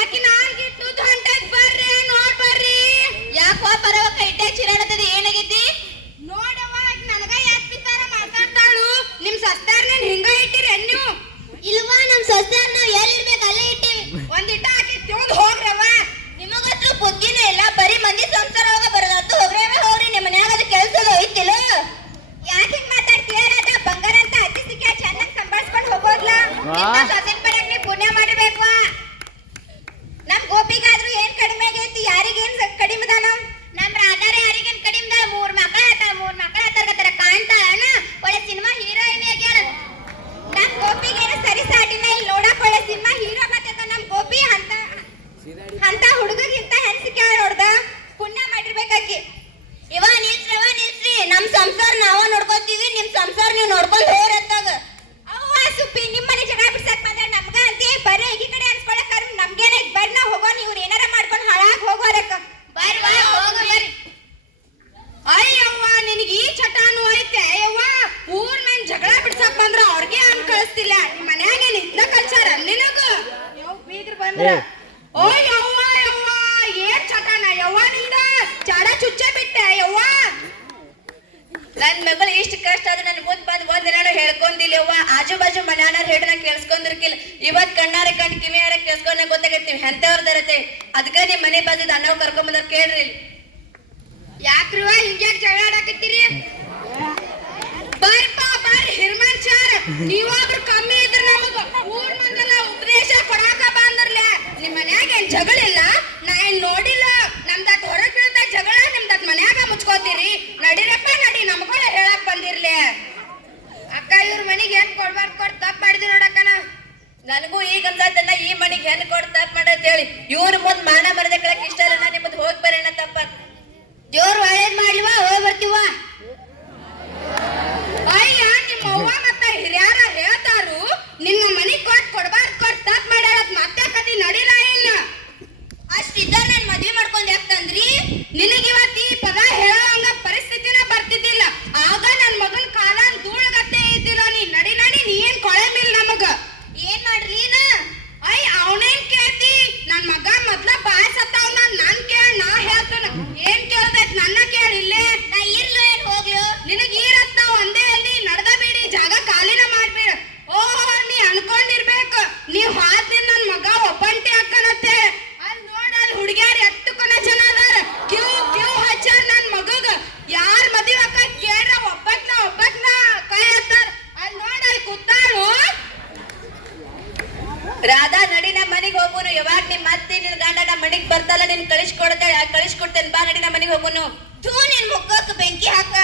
ಆಕಿ ನಾಲ್ಗಿಟ್ಟು ಹೊಂಟೈತ್ ಬರ್ರಿ, ನೋಡ್ ಬರ್ರಿ. ಯಾಕೋ ಪರವ ಕೈಟೆ ಚಿರಾಡತದ, ಏನಾಗೈತಿ? ನೋಡವ್ವ ಆಕಿ ನನಗ ಯಾಕೆ ಬಿದ್ದಾರ ಮಾತಾಡ್ತಾಳು. ನಿಮ್ ಸಸ್ತಾರ್ ಹಿಂಗ ಇಟ್ಟಿರಿ ನೀವು? ಇಲ್ವಾ, ನಮ್ ಸೊಸೆಯರ್ ನಾವ್ ಎಲ್ಲಿರ್ಬೇಕು ಅಲ್ಲೇ ಇಟ್ಟಿವಿ. ಒಂದಿಟ್ಟ ಆಕಿ ತಿಳ್ದು ಹೋಗ್ರವ್ವ. ನಿಮಗತ್ರ ಬುದ್ಧಿನ ಇಲ್ಲ, ಬರೀ ಮಂದಿ ಸಂಸಾರ ಒಳಗ ಬರೋದತ್ತು. ಹೋಗ್ರೇವ ಹೋಗ್ರಿ, ನಿಮ್ಮ ಮನ್ಯಾಗ ಅದು ಕೆಲ್ಸದ ಹೋಯ್ತಿಲ್ಲ. ಯಾಕೆ ಹಿಂಗ್ ಮಾತಾಡ್ತೀಯ ರಾಧಾ? ಬಂಗಾರ ಅಂತ ಅತಿ ಸಿಕ್ಕ ಚೆನ್ನಾಗಿ ಸಂಭಾಳಿಸ್ಕೊಂಡು ಹೋಗೋದ್ಲ. ಸೊಸೆನ್ ಬರಕ್ ನೀ ಪುಣ್ಯ ಮಾಡಿರ್ಬೇಕು. ನಮ್ ಗೋಪಿಗಾದ್ರೂ ಏನ್ ಕಡಿಮೆ ಆಗೈತಿ? ಯಾರಿಗೇನ್ ಕಡಿಮೆ ಅದಾನ? ನಮ್ ರಾಧಾರ ಯಾರಿಗೇನ್ ಕಡಿಮೆ? 3 ಮಕ್ಕಳ ಹತ್ತಾರ, 3 ಮಕ್ಕಳ ಹತ್ತಾರ ಕಾಣ್ತಾಳ. ಒಳ್ಳೆ ಸಿನಿಮಾ ಹೀರೋಯಿನ್ ಆಗ್ಯಾರ. ನಮ್ ಗೋಪಿಗೇನು ಸರಿ ಸಾಟಿನ ಇಲ್ಲಿ ನೋಡಕ್ ಒಳ್ಳೆ ಸಿನಿಮಾ ಹೀರೋ ಮತ್ತೆ ನಮ್ ಗೋಪಿ ಅಂತ ಹುಡುಗಗಿಂತ ಹೆಣ್ಸಿಕೆ ನೋಡ್ದ. ಪುಣ್ಯ ಮಾಡಿರ್ಬೇಕಾಕಿ. ಇವ ನಿಲ್ಸ್ರಿ, ನಮ್ ಸಂಸಾರ ನಾವ ನೋಡ್ಕೊತೀವಿ. ನಿಮ್ ಸಂಸಾರ ನೀವ್ ನೋಡ್ಕೊಂಡ್ ಹೋರತ್ತಾಗ. ಅವ್ವ ಸುಪ್ಪಿ, ನಿಮ್ಮನೆ ಜಗಳ ಬಿಡ್ಸಕ್ ಬಂದ್ರೆ ನಮ್ಗ ಅಂತಿ ಬರೀ ಈ ಕಡೆ ಅನ್ಸ್ಕೊಳಕ್ ನಮ್ಗೇನ ಬರ್ನ ಹೋಗೋಣ. ಇವ್ರು ಏನಾರ ಮಾಡ್ಕೊಂಡು ಹಾಳಾಗ್ ಹೋಗೋರಕ್ಕ. ಬರ್ವಾ, ಹೋಗ ಬರ್ರಿ. ಅಯ್ಯವ್ವ, ನಿನಗೆ ಈ ಚಟಾನು ಐತೆ ಯವ್ವ. ಊರ್ ಮೇನ್ ಜಗಳ ಬಿಡ್ಸಕ್ ಬಂದ್ರ ಅವ್ರಿಗೆ ಅನ್ ಕಳಿಸ್ತಿಲ್ಲ. ನಿಮ್ ಮನ್ಯಾಗ ನಿಂತ ಕಲ್ಚಾರ ನಿನಗ ಬೀಗ್ರ ಬಂದ್ರ. ಓ ಯವ್ವ ಯವ್ವ, ಏನ್ ಚಟಾನ ಯವ್ವ ನಿಂದ? ಚಡ ಚುಚ್ಚ ಬಿಟ್ಟೆ ಯವ್ವ. ನನ್ ಮಗಳು ಇಷ್ಟ ಕಷ್ಟ ಆದ್ರೆ ನನ್ಗೆ ಮುಂದ್ ಬಂದ್ ಒಂದಿನಾನು ಹೇಳ್ಕೊಂದಿಲ್ಲ ಅವ್ವ. ಆಜು ಬಾಜು ಮನ್ಯಾನಾರ ಹೇಳ್ರ ಕೇಳಿಸ್ಕೊಂಡಿರ್ಕಿಲ್ಲ. ಇವತ್ ಕಣ್ಣಾರ ಕಣ್ ಕಿವಿಯಾರ ಕೇಳಿಸ್ಕೊಂಡ ಗೊತ್ತಾಗೈತಿ ಎಂತವ್ರದರತೆ. ಅದಕ್ಕ ನಿಮ್ ಮನೆ ಬಾಜುದ ಅಣ್ಣವ್ ಕರ್ಕೊಂಡ್ ಬಂದ್ರ ಕೇಳ್ರಿ. ಯಾಕ್ರಿವ ಹಿಂಗ್ಯಾಕ್ ಜಗಳ ಆಡಾಕತ್ತೀರಿ? ಬರ್ಪಾ ಬರ್ರಿ ಹಿರ್ಮಂಚಾರ, ನೀವಾದ್ರೂ ಕಮ್ಮಿ ಇದ್ರ ನಮಗ ಊರ್ ಮಂದೆಲ್ಲ ಉಪದೇಶ ಕೊಡಾಕ ಬಂದ್ರಲ್ಲ. ನಿಮ್ ಮನ್ಯಾಗ ಏನ್ ಜಗಳಿಲ್ಲ, ನಾ ಏನ್ ನೋಡಿಲ್ಲ. ನಮ್ದತ್ ಹೊರಗ್ ಬೀಳ್ದ ಜಗಳ, ನಿಮ್ದತ್ ಮನ್ಯಾಗ ಮುಚ್ಕೋತೀರಿ. ನಡಿರಪ್ಪ ನಡಿ, ನಮ್ಗಳ ಹೇಳಕ್ ಬಂದಿರ್ಲಿ. ಅಕ್ಕ ಇವ್ರ ಮನಿಗ್ ಹೆಣ್ ಕೊಡ್ಬಾರ್ದು ಕೊಡ್ ತಪ್ಪ ಮಾಡಿದ್ವಿ ನೋಡಕ್ಕನ. ನನಗೂ ಈಗ ಅನ್ಸತ್ತಲ್ಲ ಈ ಮನಿಗ್ ಹೆಣ್ ಕೊಡ್ ತಪ್ಪ ಮಾಡತ್ ಹೇಳಿ. ಇವ್ರ ಮುಂದ್ ಮಾನ ಮರದ ಕೇಳಕ್ ಇಷ್ಟ ಇಲ್ಲ. ನಿಮ್ಮದ್ ಹೋಗ್ ಬರೋಣ ತಪ್ಪ. ಜೋರ್ ಒಳ್ಳೇದ್ ಮಾಡ್ಲಿವಾ, ಹೋಗ್ ಬರ್ತೀವ. ಅಯ್ಯ ನಿಮ್ಮ ಅವ್ವ ಮತ್ತ ಹಿರಿಯಾರ ಹೇಳ್ತಾರು ನಿನ್ನ ಮನಿಗ್ ಕೊಡ್ಬಾರ್ದು ಕೊಡ್ ತಪ್ಪ ಮಾಡ್ಯಾರತ್ ಮತ್ತೆ ಕತಿ ನಡಿಲ್ಲ ಇಲ್ಲ. ಅಷ್ಟಿದ್ದ ನಾನ್ ಮದ್ವಿ ಮಾಡ್ಕೊಂಡ್ ಯಾಕಂದ್ರಿ? ನಿನಗ್ ಇವತ್ತು ಈ ಪದ ಹೇಳೋಂಗ ಪರಿಸ್ಥಿತಿನ ಬರ್ತಿದ್ದಿಲ್ಲ. ಆಗ ನನ್ ಮಗನ್ ಕಾಲ ಧೂಳಗತ್ತೆ ಇದ್ದಿಲ್ಲ. ನೀ ನಡಿ ನಡಿ, ನೀ ಏನ್ ಕೊಳೆ ಮಿಲ್ ನಮಗ. ಏನ್ ಮಾಡ್ರಿ ನಾ? ಅಯ್ಯ ಅವನೇನ್ ಕೇಳ್ತಿ? ನನ್ ಮಗ ಮೊದ್ಲ ಬಾಯ್ ಸತ್ತಾವ್. ನನ್ ಕೇಳ್, ನಾ ಹೇಳ್ತಾನ. ಏನ್ ಕೇಳ್ದೈತ್ ನನ್ನ ಕೇಳಿಲ್ಲೇ. ನಾ ಇರ್ಲು ಏನ್ ಹೋಗ್ಲು? ನಿನಗ್ ಈರತ್ತ ಒಂದೇ ಅಲ್ಲಿ ನಡ್ದ ಬೇಡಿ, ಜಾಗ ಖಾಲಿನ ಮಾಡ್ಬೇಡ. ಓಹೋ, ನೀ ಅನ್ಕೊಂಡಿರ್ಬೇಕು ನೀವ್ ಹಾದ್ದಿನ ನನ್ ಮಗ ಒಬ್ಬಂಟಿ ಅಕ್ಕನತ್ತೆ. ಅಲ್ಲಿ ನೋಡ, ಅಲ್ಲಿ ಹುಡುಗ್ಯಾರ ಎಷ್ಟು ಕೊನ ಜನ ಅದಾರ. ಕ್ಯೂ ಕ್ಯೂ ಹಚ್ಚಾರ ನನ್ ಮಗಗ. ಯಾರ್ ಮದ್ವಿ ಅಕ್ಕ ಕೇಳ್ರ ಒಬ್ಬಕ್ನ ಕೈ ಹತ್ತಾರ. ಅಲ್ಲಿ ನೋಡ, ಅಲ್ಲಿ ಕೂತಾಳು. ರಾಧಾ ನಡಿ, ನಮ್ಮ ಮನಿಗ್ ಹೋಗುನು. ಯಾವಾಗ ನಿಮ್ ಅತ್ತಿ ನಿನ್ ಗಂಡ ನಮ್ಮ ಮನಿಗ್ ಬರ್ತಲ್ಲ, ನಿನ್ ಕಳಿಸ್ಕೊಡ್ತೇನೆ ಬಾ. ನಡಿ, ನಮ್ಮ ಮನಿಗ್ ಹೋಗುನು. ಥೂ, ನಿನ್ ಮುಖಕ್ ಬೆಂಕಿ ಹಾಕ.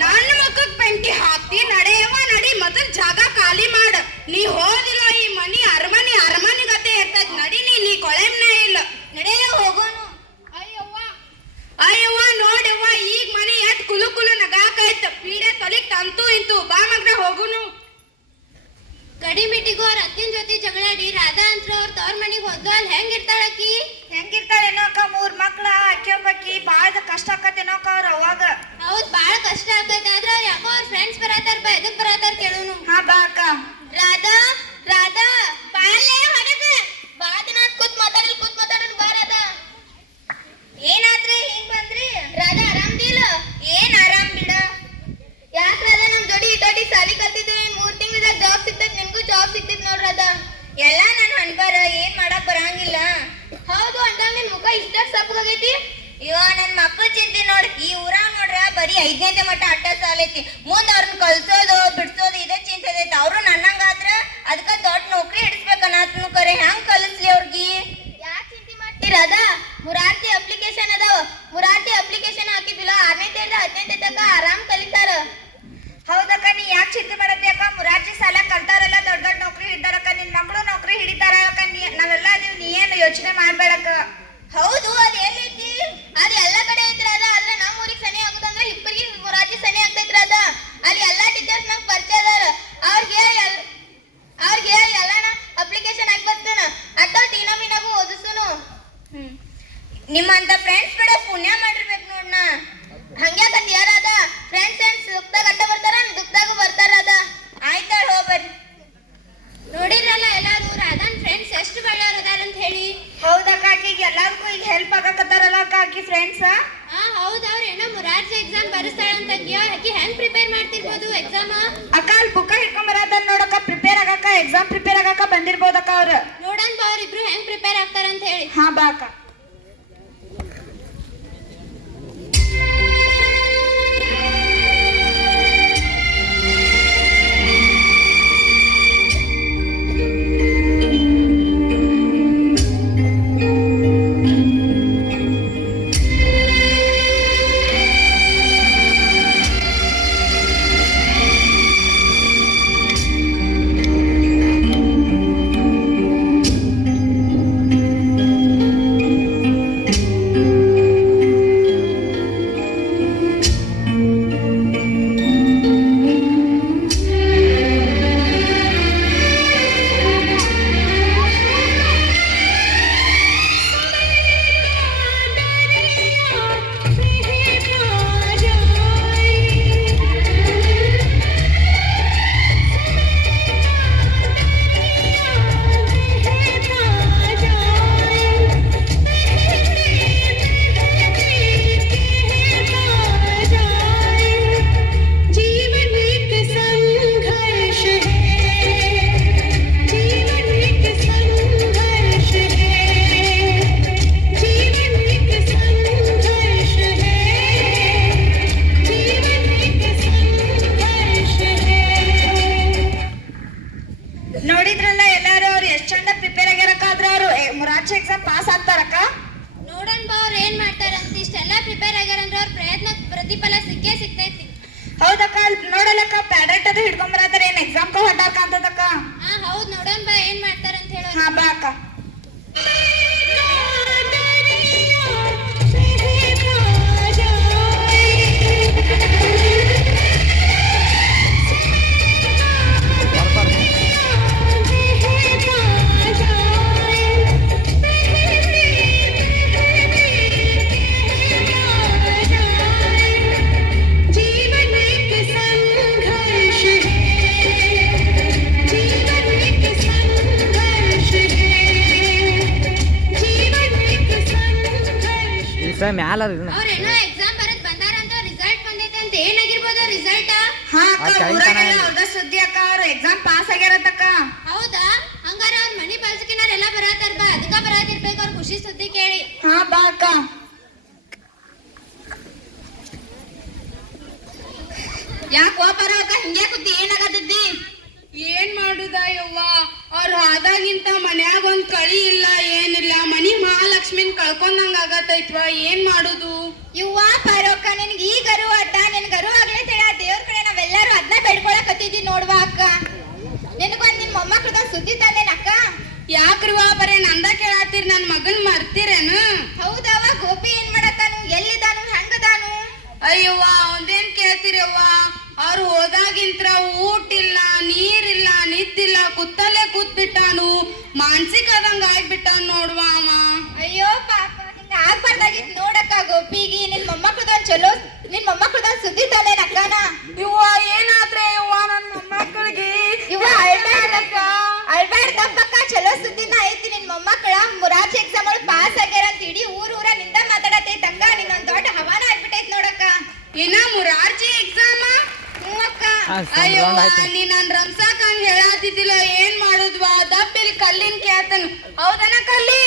ನನ್ನ ಮುಖಕ್ ಬೆಂಕಿ ಹಾಕ್ತಿ? ನಡೆಯವ ನಡಿ, ಮೊದಲ್ ಜಾಗ ಖಾಲಿ ಮಾಡ. ನೀ ಹೋದಿಲ್ಲ ಈ ಮನಿ ಅರಮನಿ ಗತೆ ಇರ್ತದ. ನಡಿ, ನೀ ಕೊಳೆಮ್ನೇ ಇಲ್ಲ. ನಡೆಯ ಹೋಗೋನು. ಅಯ್ಯವ್ವ ನೋಡವ್ವ, ಈಗ ಮನಿ ಎಟ್ ಕುಲು ನಗಾಕೈತ. ಪೀಡೆ ತೊಲಿಕ್ ತಂತು ಇಂತು. ಬಾ ಮಗ್ನ ಹೋಗುನು. ಕಡಿಮಿಟ್ಟಿಗೂ ಅವ್ರ ಅತ್ತಿನ ಜೊತೆ ಜಗಳಾಡಿ ರಾಧಾ ಅಂತ ಅವ್ರ ತವ್ರ ಮನಿಗ್ ಹೋದ್ಲು. ಅಲ್ಲಿ ಹೆಂಗಿರ್ತಾಳಕಿ? ಹೆಂಗಿರ್ತಾಳೇನೋ ಅಕ್ಕ, 3 ಮಕ್ಳ ಅಕ್ಕಿ ಒಬ್ಬಾಕಿ. ಬಾಳ ಕಷ್ಟ ಆಕತ್ತೇನೋ ಅಕ್ಕ ಅವ್ರ ಅವಾಗ. ಹೌದ್, ಬಾಳ ಕಷ್ಟ ಆಗೈತೆ. ಆದ್ರ ಅವ್ರ ಯಾಕೋ ಅವ್ರ ಫ್ರೆಂಡ್ಸ್ ಬರತಾರ. ಬಾ, ಎದಕ್ ಬರತಾರ ಕೇಳೋನು. ಹಾ ಬಾ ಅಕ್ಕ. ರಾಧಾ ಬಾಲೆ ಹೊರಗ ಬಾ. ದಿನ ಕೂತ್ ಮಾತಾಡೋಣ ಬಾ ರಾಧಾ. ಏನಾದ್ರಿ ಹಿಂಗ್ ಬಂದ್ರಿ? ರಾಧಾ ಆರಾಮ್ದಿಲ್ಲ? ಏನ್ ಆರಾಮ್ ಬಿಡ. ಯಾಕ ರಾಧಾ, ನಮ್ ಜೋಡಿ ಸಾಲಿ ಕಲ್ತಿದ್ವಿ. 3 ತಿಂಗಳದಾಗ ಜಾಬ್ ಸಿಗ್ತೈತಿ. ನಿಮ್ಗೂ ಜಾಬ್ ಸಿಗ್ತೈತಿ ನೋಡ್ ರಾಧಾ. ಎಲ್ಲ ನನ್ ಅನ್ಬಾರ, ಏನ್ ಮಾಡಕ್ ಬರಂಗಿಲ್ಲ. ಹೌದು ಅಂದಾಗ ನಿನ್ ಮುಖ ಇಷ್ಟ ಸಪ್ಪಗಾಗೈತಿ. ಅಯ್ಯೋ, ನನ್ ಮಕ್ಕಳ ಚಿಂತೆ ನೋಡ್. ಈ ಊರಾಗ ನೋಡ್ರ ಬರೀ 5ನೇ ಮಟ್ಟ ಅಟ್ಟ ಸಾಲೈತಿ. ಮುಂದ್ ಅವ್ರನ್ನ ಕಲ್ಸೋದು ಬಿಡ್ಸೋದು ಇದೇ ಚಿಂತೆ ಐತಿ. ಅವ್ರು ನನ್ನಂಗಾದ್ರ ಅದಕ್ಕ ದೊಡ್ಡ ನೌಕರಿ ಹಿಡಿಸ್ಬೇಕನ್ನತ್ನು. ಕರೆ ಹೆಂಗ್ ಕಲಿಸ್ಲಿ ಅವ್ರಿಗೆ? ಯಾಕೆ ಚಿಂತೆ ಮಾಡ್ತೀರ? ಅದ ಮುರಾರ್ತಿ ಅಪ್ಲಿಕೇಶನ್ ಅದಾವ. ಮುರಾರ್ತಿ ಅಪ್ಲಿಕೇಶನ್ ಹಾಕಿದ್ದಿಲ್ಲ. 6ನೇದಿಂದ 15ನೇ ತನಕ ಆರಾಮ್ ಕಲಿತಾರ. ಹೌದಕ್ಕ, ನೀ ಯಾಕೆ ಚಿಂತೆ ಮಾಡತ್ತಿ ಅಕ್ಕ? ಮುರಾರ್ಜಿ ಸಾಲ ಕಲ್ತಾರಲ್ಲ, ದೊಡ್ಡ ನೌಕರಿ ಹಿಡಿತಾರಕ್ಕ. ನಿನ್ ಮಗಳು ನೌಕರಿ ಹಿಡಿತಾರ ಅಕ್ಕ. ನಾವೆಲ್ಲ ಅದೀವಿ, ನೀ ಏನು ಯೋಚನೆ ಮಾಡ್ಬೇಡಕ್ಕ. ಹೌದು, ಅದ್ ಎಲ್ಲೈತಿ? ಅದ್ ಎಲ್ಲ ಕಡೆ ಐತ್ರ ಅದ. ಆದ್ರೆ ನಮ್ಮ ಊರಿಗೆ ಸನಿ ಆಗುದಂದ್ರೆ ಇಬ್ಬರಿಗೆ ಮುರಾರ್ಜಿ ಸನಿ ಆಗ್ತೈತ್ರ ಅದ. ಅಲ್ಲಿ ಎಲ್ಲಾ ಟೀಚರ್ಸ್ ನಂಗೆ ಪರಿಚಯ ಅದಾರ. ಅವ್ರಿಗೆ ಹೇಳಿ ಎಲ್ಲಾನ ಅಪ್ಲಿಕೇಶನ್ ಹಾಕಿ ಬರ್ತಾನ. ಅಟ್ಟ ಟೀನಮಿನಾಗೂ ಓದಿಸುನು. ನಿಮ್ಮಂತ ಫ್ರೆಂಡ್ಸ್ ಕಡೆ ಪುಣ್ಯ ಮಾಡಿರ್ಬೇಕು ನೋಡ್ನ. ಹಂಗ್ಯಾಕಂತ ಯಾರದ ಫ್ರೆಂಡ್ಸ್ ಸುಖದಾಗ ಅಟ್ಟ ಬರ್ತಾರ, ದುಃಖದಾಗೂ ಬರ್ತಾರದ. ಆಯ್ತಾಳ, ಹೋಗ್ಬರ್ರಿ. ನೋಡಿದ್ರಲ್ಲ ಎಲ್ಲಾರು ರಾಧಾನ್ ಫ್ರೆಂಡ್ಸ್ ಎಷ್ಟು ಒಳ್ಳೆಯವ್ರು ಅದಾರ ಅಂತ ಹೇಳಿ. ಹೌದಕ್ಕ, ಆಕಿಗೆ ಎಲ್ಲಾರ್ಗೂ ಈಗ ಹೆಲ್ಪ್ ಆಗಕತ್ತಾರಲ್ಲ ಅಕ್ಕ ಆಕಿ ಫ್ರೆಂಡ್ಸ್. ಹೌದು, ಅವ್ರ ಏನೋ ಮುರಾರ್ಜಿ ಎಕ್ಸಾಮ್ ಬರೆಸ್ತಾಳಂತ. ಆಕಿ ಹೆಂಗ್ ಪ್ರಿಪೇರ್ ಮಾಡ್ತಿರ್ಬೋದು ಎಕ್ಸಾಮ್? ಅಕ್ಕ ಅಲ್ಲಿ ಬುಕ್ಕ ಹಿಡ್ಕೊಂಡ್ ಬರತ್ತ ನೋಡಕ್ಕ. ಎಕ್ಸಾಮ್ ಪ್ರಿಪೇರ್ ಆಗಕ್ಕ ಬಂದಿರ್ಬೋದಕ್ಕ ಅವ್ರು. ನೋಡೋಣ ಬಾ ಅವ್ರಿಬ್ರು ಹೆಂಗ್ ಪ್ರಿಪೇರ್ ಆಗ್ತಾರಂತ ಹೇಳಿ. ಹಾ ಬಾ ಅಕ್ಕ. ಮಾಡಿದ್ರ ಅವ್ರ ಪ್ರಯತ್ನ ಪ್ರತಿಫಲ ಸಿಕ್ಕೇ ಸಿಗ್ತೈತಿ. ಹೌದಕ್ಕ, ನೋಡಲಕ್ಕ ಪ್ಯಾಡೆಟ್ ಅದು ಹಿಡ್ಕೊಂಬರತ್ತಾರ, ಏನ್ ಎಕ್ಸಾಮ್ ಹೊಟ್ಟಾರ ಕಾಂತದಕ್ಕ. ಹಾ ಹೌದ್, ನೋಡೋಣ ಬಾ ಏನ್ ಮಾಡ್ತಾರ ಅಂತ ಹೇಳೋ. ಹಾ ಬಾ ಅಕ್ಕ. ಮ್ಯಾಲ ಅವ್ರೇನೋ ಎಕ್ಸಾಮ್ ಬರದ್ ಬಂದಾರ ಅಂತ, ರಿಸಲ್ಟ್ ಬಂದೈತೆ ಅಂತ. ಏನಾಗಿರ್ಬೋದು ರಿಸಲ್ಟ್? ಹಾ ಅಕ್ಕ, ಊರಾಗೆಲ್ಲ ಅವ್ರದ ಸುದ್ದಿ ಅಕ್ಕ, ಅವ್ರ ಎಕ್ಸಾಮ್ ಪಾಸ್ ಆಗ್ಯಾರತ್ತಕ್ಕ. ಹೌದಾ? ಹಂಗಾರ ಅವ್ರ ಮನಿ ಬಾಜುಕಿನಾರೆಲ್ಲ ಬರತ್ತಾರ ಬಾ, ಅದಕ್ಕ ಬರಾತಿರ್ಬೇಕು ಅವ್ರ ಖುಷಿ ಸುದ್ದಿ ಕೇಳಿ. ಹಾ ಬಾ ಅಕ್ಕ. ಯಾಕೋ ಪರವಕ್ಕ ಹಿಂಗೆ ಕೂತಿ, ಏನಾಗತ್ತಿದ್ದಿ? ಏನ್ ಮಾಡುದ ಯವ್ವ, ಅವ್ರ ಆದಾಗಿಂತ ಮನ್ಯಾಗ ಒಂದ್ ಕಳಿ ಇಲ್ಲ, ಏನಿಲ್ಲ. ಮನಿ ಮಹಾಲಕ್ಷ್ಮಿನ್ ಕಳ್ಕೊಂಡಂಗ ಆಗತೈತ್ವ, ಏನ್ ಮಾಡುದು? ಇವ್ವ ಪರವಕ್ಕ, ನಿನ್ಗೆ ಈ ಗರು ಅಡ್ಡ, ನಿನ್ ಗರು ಆಗ್ಲೇ ತೇಳ ದೇವ್ರ ಕಡೆ ನಾವೆಲ್ಲರೂ ಅದನ್ನ ಬೇಡ್ಕೊಳಕತ್ತಿದ್ವಿ ನೋಡ್ವಾ ಅಕ್ಕ. ನಿನಗೊಂದ್ ನಿನ್ ಮೊಮ್ಮಕ್ಳದ ಸುದ್ದಿ ತಂದೇನ ಅಕ್ಕ. ಯಾಕ್ರಿವ ಬರೇ ನಂದ ಕೇಳಾತಿರ್, ನನ್ ಮಗನ್ ಮರ್ತಿರೇನು? ಹೌದವ, ಗೋಪಿ ಏನ್ ಮಾಡತ್ತಾನು, ಎಲ್ಲಿದಾನು, ಹೆಂಗದಾನು? ಅಯ್ಯವ್ವ, ಒಂದೇನ್ ಕೇಳ್ತಿರವ್ವ, ಅವ್ರು ಹೋದಾಗಿಂತ್ರ ಊಟ ಇಲ್ಲ, ನೀರಿಲ್ಲ, ನಿದ್ದಿಲ್ಲ, ಕುತ್ತಲ್ಲೇ ಕೂತ್ಬಿಟ್ಟಾನು, ಮಾನಸಿಕ ಆದಂಗ ಆಗ್ಬಿಟ್ಟಾನು ನೋಡ್ವ ಅವ. ಅಯ್ಯೋ ಪಾಪ, ಹಿಂಗ ಆಗ್ಬಾರ್ದಾಗಿತ್ ನೋಡಕ್ಕ. ಗೋಪಿಗಿ ನಿನ್ ಮೊಮ್ಮಕ್ಳದೊಂದ್ ಚಲೋ, ನಿನ್ ಮೊಮ್ಮಕ್ಳದೊಂದ್ ಸುದ್ದಿ ತಂದೇನ ಅಕ್ಕನ. ಇವ್ವ ಏನಾದ್ರೆ ಯವ್ವ ನನ್ ಮೊಮ್ಮಕ್ಕಳಿಗೆ? ಇವ್ವ ಅಳ್ಬೇಡಕ್ಕ, ಅಳ್ಬೇಡ್ದಪ್ಪಕ್ಕ, ಚಲೋ ಸುದ್ದಿನ ಐತಿ. ನಿನ್ ಮೊಮ್ಮಕ್ಳ ಮುರಾರ್ಜಿ ಎಕ್ಸಾಮ್ ಒಳಗ್ ಪಾಸ್ ಆಗ್ಯಾರ ಅಂತ ಇಡೀ ಊರ ನಿಂದ ಮಾತಾಡತೈತ್ ಅಕ್ಕ. ನಿನ್ನೊಂದ್ ದೊಡ್ಡ ಹವಾನ ಆಗ್ಬಿಟ್ಟೈತ್ ನೋಡಕ್ಕ. ಏನ ಮುರಾರ್ಜಿ ಎಕ್ಸಾಮ? ಹ್ಞೂ ಅಕ್ಕ. ಅಯ್ಯೋ ನೀ ನನ್ ರಂಸಾಕ್ ಹಂಗ ಹೇಳಾತಿದ್ದಿಲ್ಲ, ಏನ್ ಮಾಡುದ್ವಾ? ದಪ್ಪಿಲ್ ಕಲ್ಲಿನ್ ಕೇಳ್ತನ್, ಹೌದನ ಕಲ್ಲಿ?